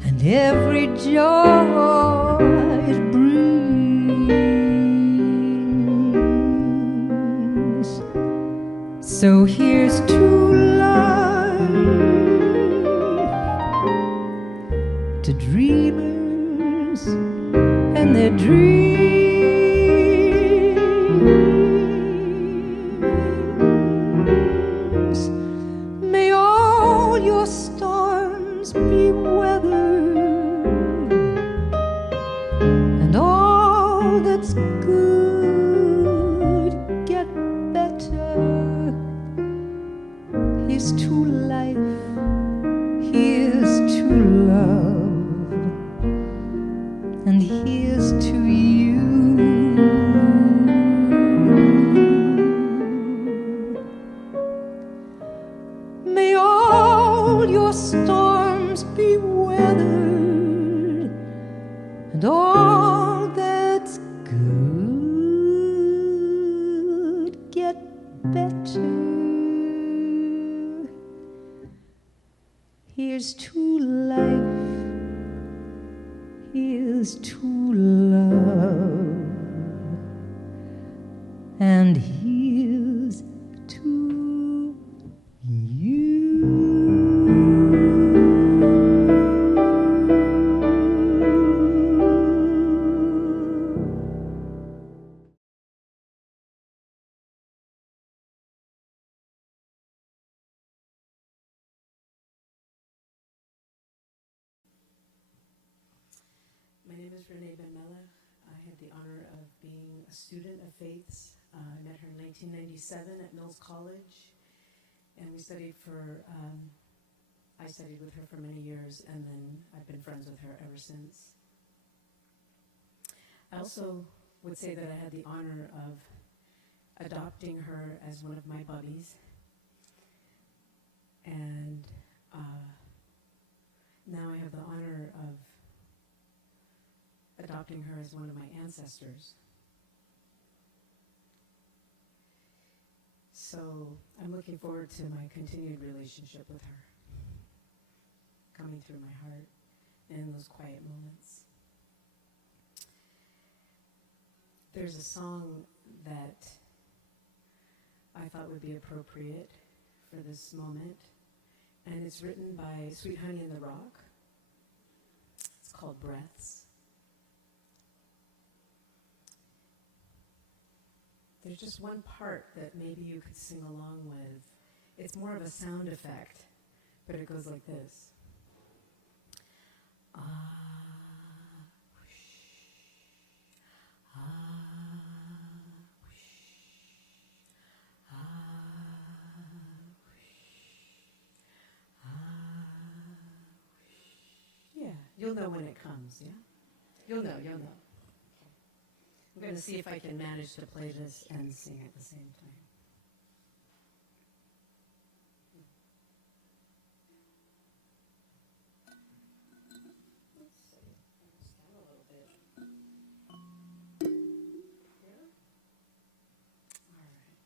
and every joy it brings. So here's to to dreamers and their dreams. May all your storms be weathered, and all that's good get better. Here's to life, here's to love, and here's to you. May all your storms be weathered, and all that's good get better. Here's to life, here's to love, and here's to you. is Renee Ben Melech. I had the honor of being a student of Faith's. I met her in 1997 at Mills College, and we studied for, I studied with her for many years, and then I've been friends with her ever since. I also would say that I had the honor of adopting her as one of my bubbies, and now I have the honor of adopting her as one of my ancestors. So I'm looking forward to my continued relationship with her, coming through my heart in those quiet moments. There's a song that I thought would be appropriate for this moment, and it's written by Sweet Honey in the Rock. It's called Breaths. There's just one part that maybe you could sing along with. It's more of a sound effect, but it goes like this. Ah, whoosh, ah, whoosh, ah, whoosh, ah, whoosh. Yeah, you'll know when it comes, yeah? You'll know. I'm going to see if I can manage to play this and sing at the same time. Let's see. Let's down a little bit. Yeah? All right.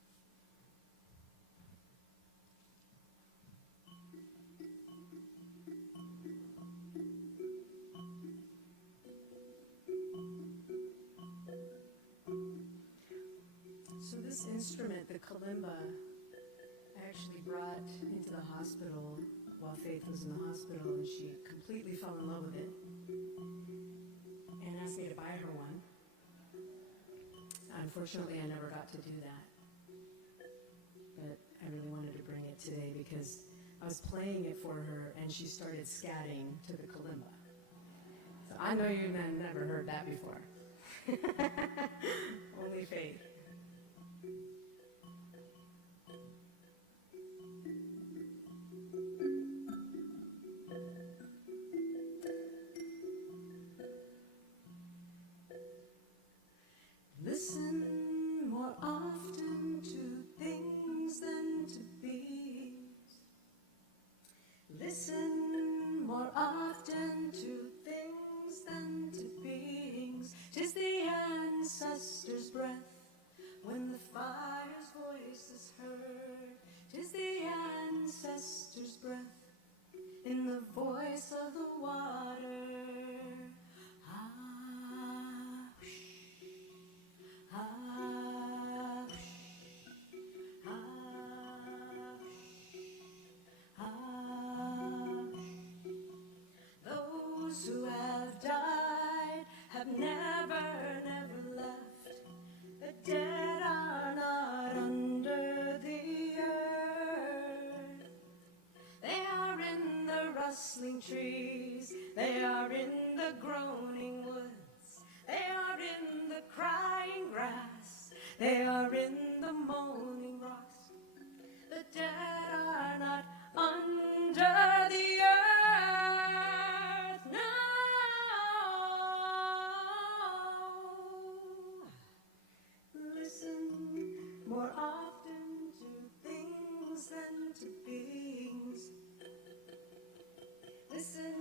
So this instrument, the kalimba, I actually brought into the hospital while Faith was in the hospital, and she completely fell in love with it and asked me to buy her one. Unfortunately, I never got to do that, but I really wanted to bring it today because I was playing it for her and she started scatting to the kalimba. So I know you've never heard that before. Only Faith. Listen more often to things than to beings. Listen more often to things than to beings. 'Tis the ancestors' breath when the fire's voice is heard. 'Tis the ancestors' breath in the voice of the water. Ah, whoosh. Ah, ah, ah. Those who have died have never left. The dead are not under the earth. They are in the rustling trees. They are in the groaning woods. They are in the crying grass. They are in the moaning rocks. The dead are not under the earth. No. Listen more often to things than to beings. Listen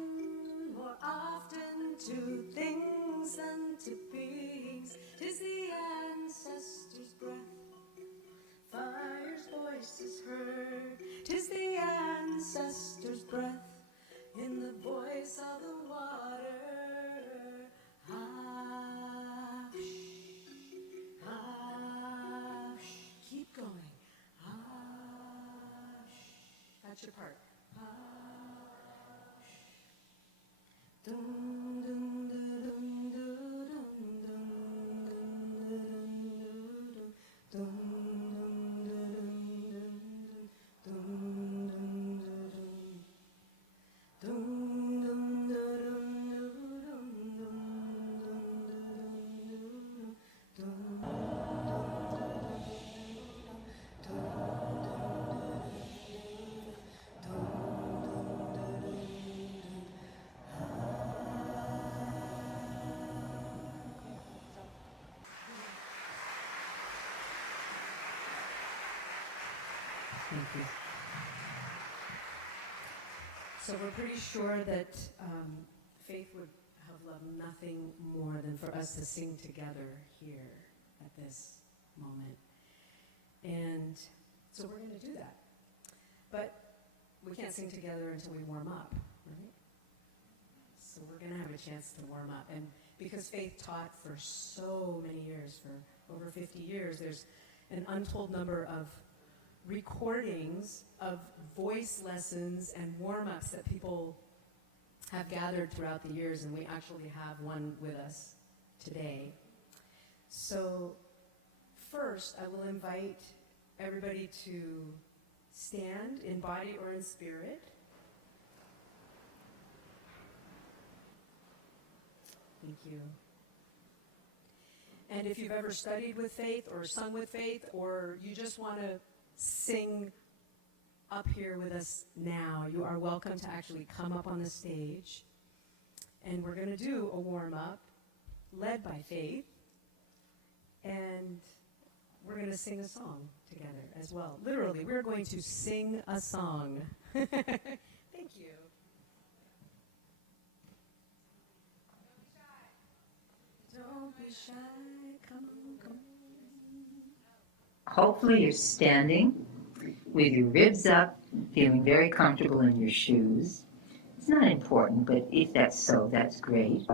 more often to things than to beings. 'Tis the ancestors' breath. Fire's voice is heard. 'Tis the ancestors' breath in the voice of the water. Ah, shh, ah, shh. Keep going. Ah, shh. That's your part. Ah, dum dum dum dum dum dum dum dum. Thank you. So we're pretty sure that Faith would have loved nothing more than for us to sing together here at this moment. And so we're going to do that. But we can't sing together until we warm up, right? So we're going to have a chance to warm up. And because Faith taught for so many years, for over 50 years, there's an untold number of recordings of voice lessons and warm-ups that people have gathered throughout the years, and we actually have one with us today. So first, I will invite everybody to stand in body or in spirit. Thank you. And if you've ever studied with Faith or sung with Faith, or you just want to sing up here with us now, you are welcome to actually come up on the stage. And we're going to do a warm-up led by Faith. And we're going to sing a song together as well. Literally, we're going to sing a song. Thank you. Don't be shy. Come on, come on. Hopefully you're standing with your ribs up, feeling very comfortable in your shoes. It's not important, but if that's so, that's great.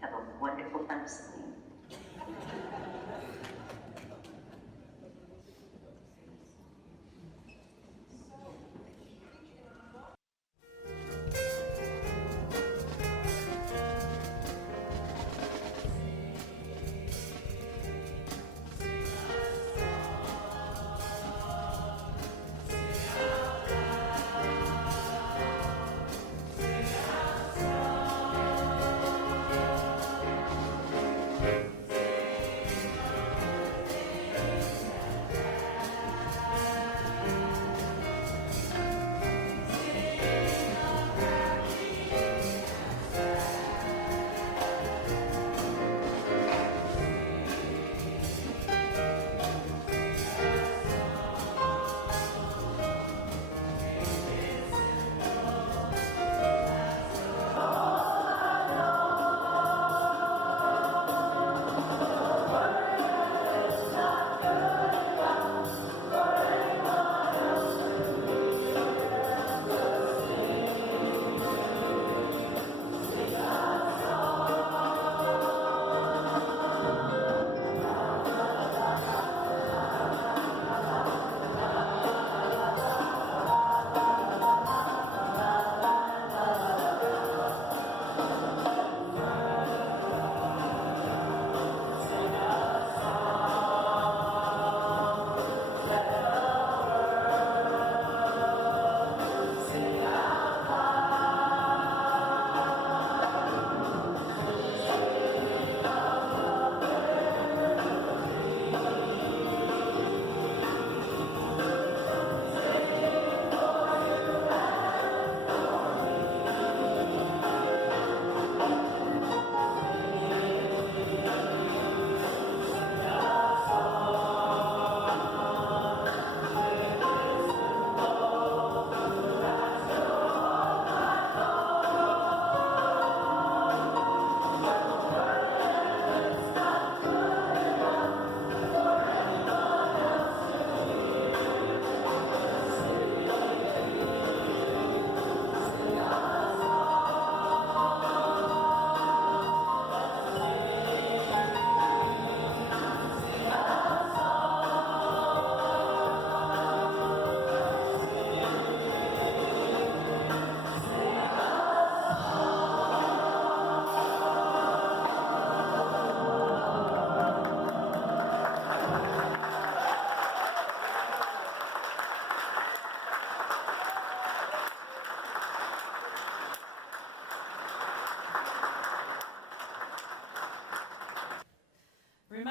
Have a wonderful time singing.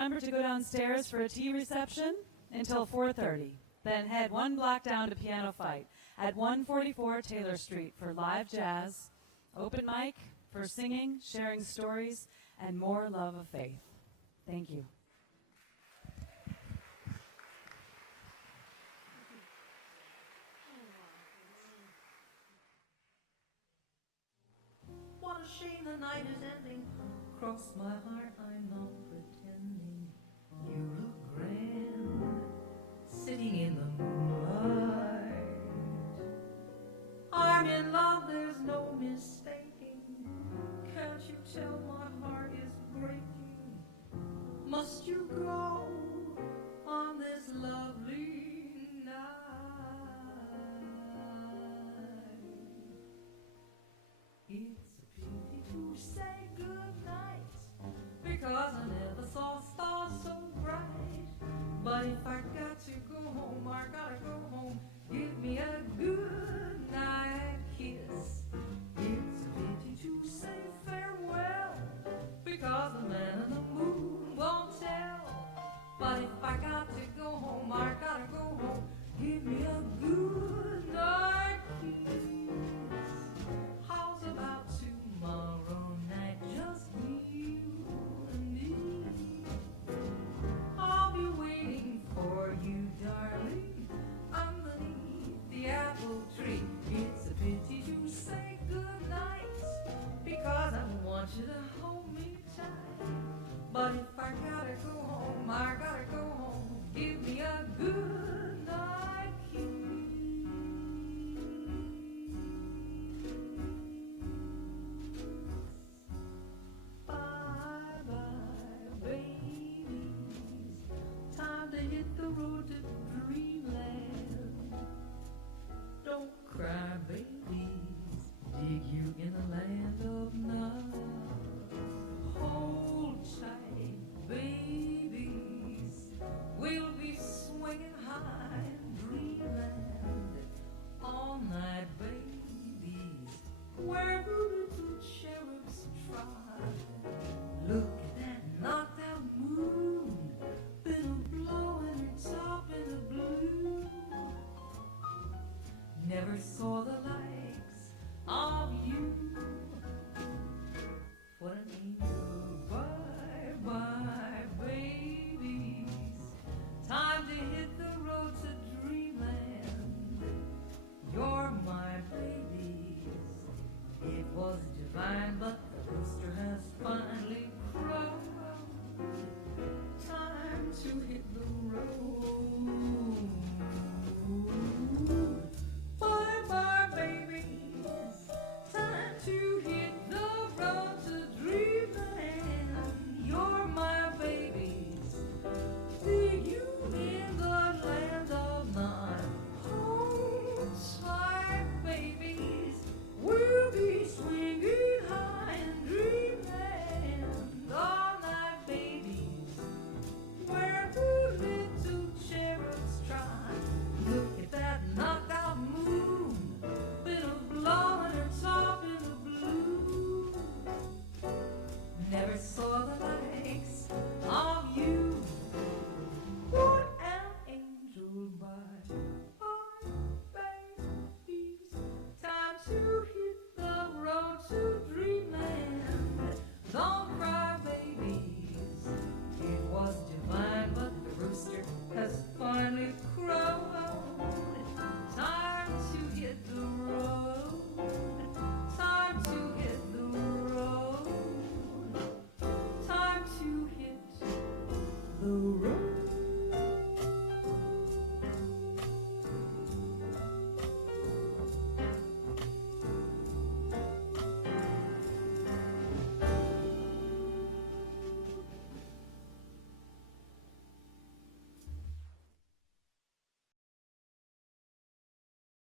remember to go downstairs for a tea reception until 4:30. Then head one block down to Piano Fight at 144 Taylor Street for live jazz, open mic for singing, sharing stories, and more love of faith. Thank you. What a shame the night is ending. Cross my heart, I'm not pretending. You look grand, sitting in the moonlight. I'm in love, there's no mistaking. Can't you tell my heart is breaking? Must you go on this lovely night? It's a pity to say goodnight, because I never saw stars so bright. But if I got to go home, I gotta go home. Give me a good night kiss. It's a pity to say farewell, because the man in the moon won't tell. But if I got to go home, I gotta go home. Give me a good night kiss. How's about tomorrow night, just you and me? I'll be waiting for you, darling, underneath the apple tree. It's a pity to say goodnight, because I want you to hold me tight. But if I gotta go home, I gotta go home. Give me a good night kiss. Bye-bye, babies. Time to hit the road to dreamland. Don't cry, babies. Dig you in the land of none. Hold tight, babies. We'll be swinging high in dreamland all night, babies. Where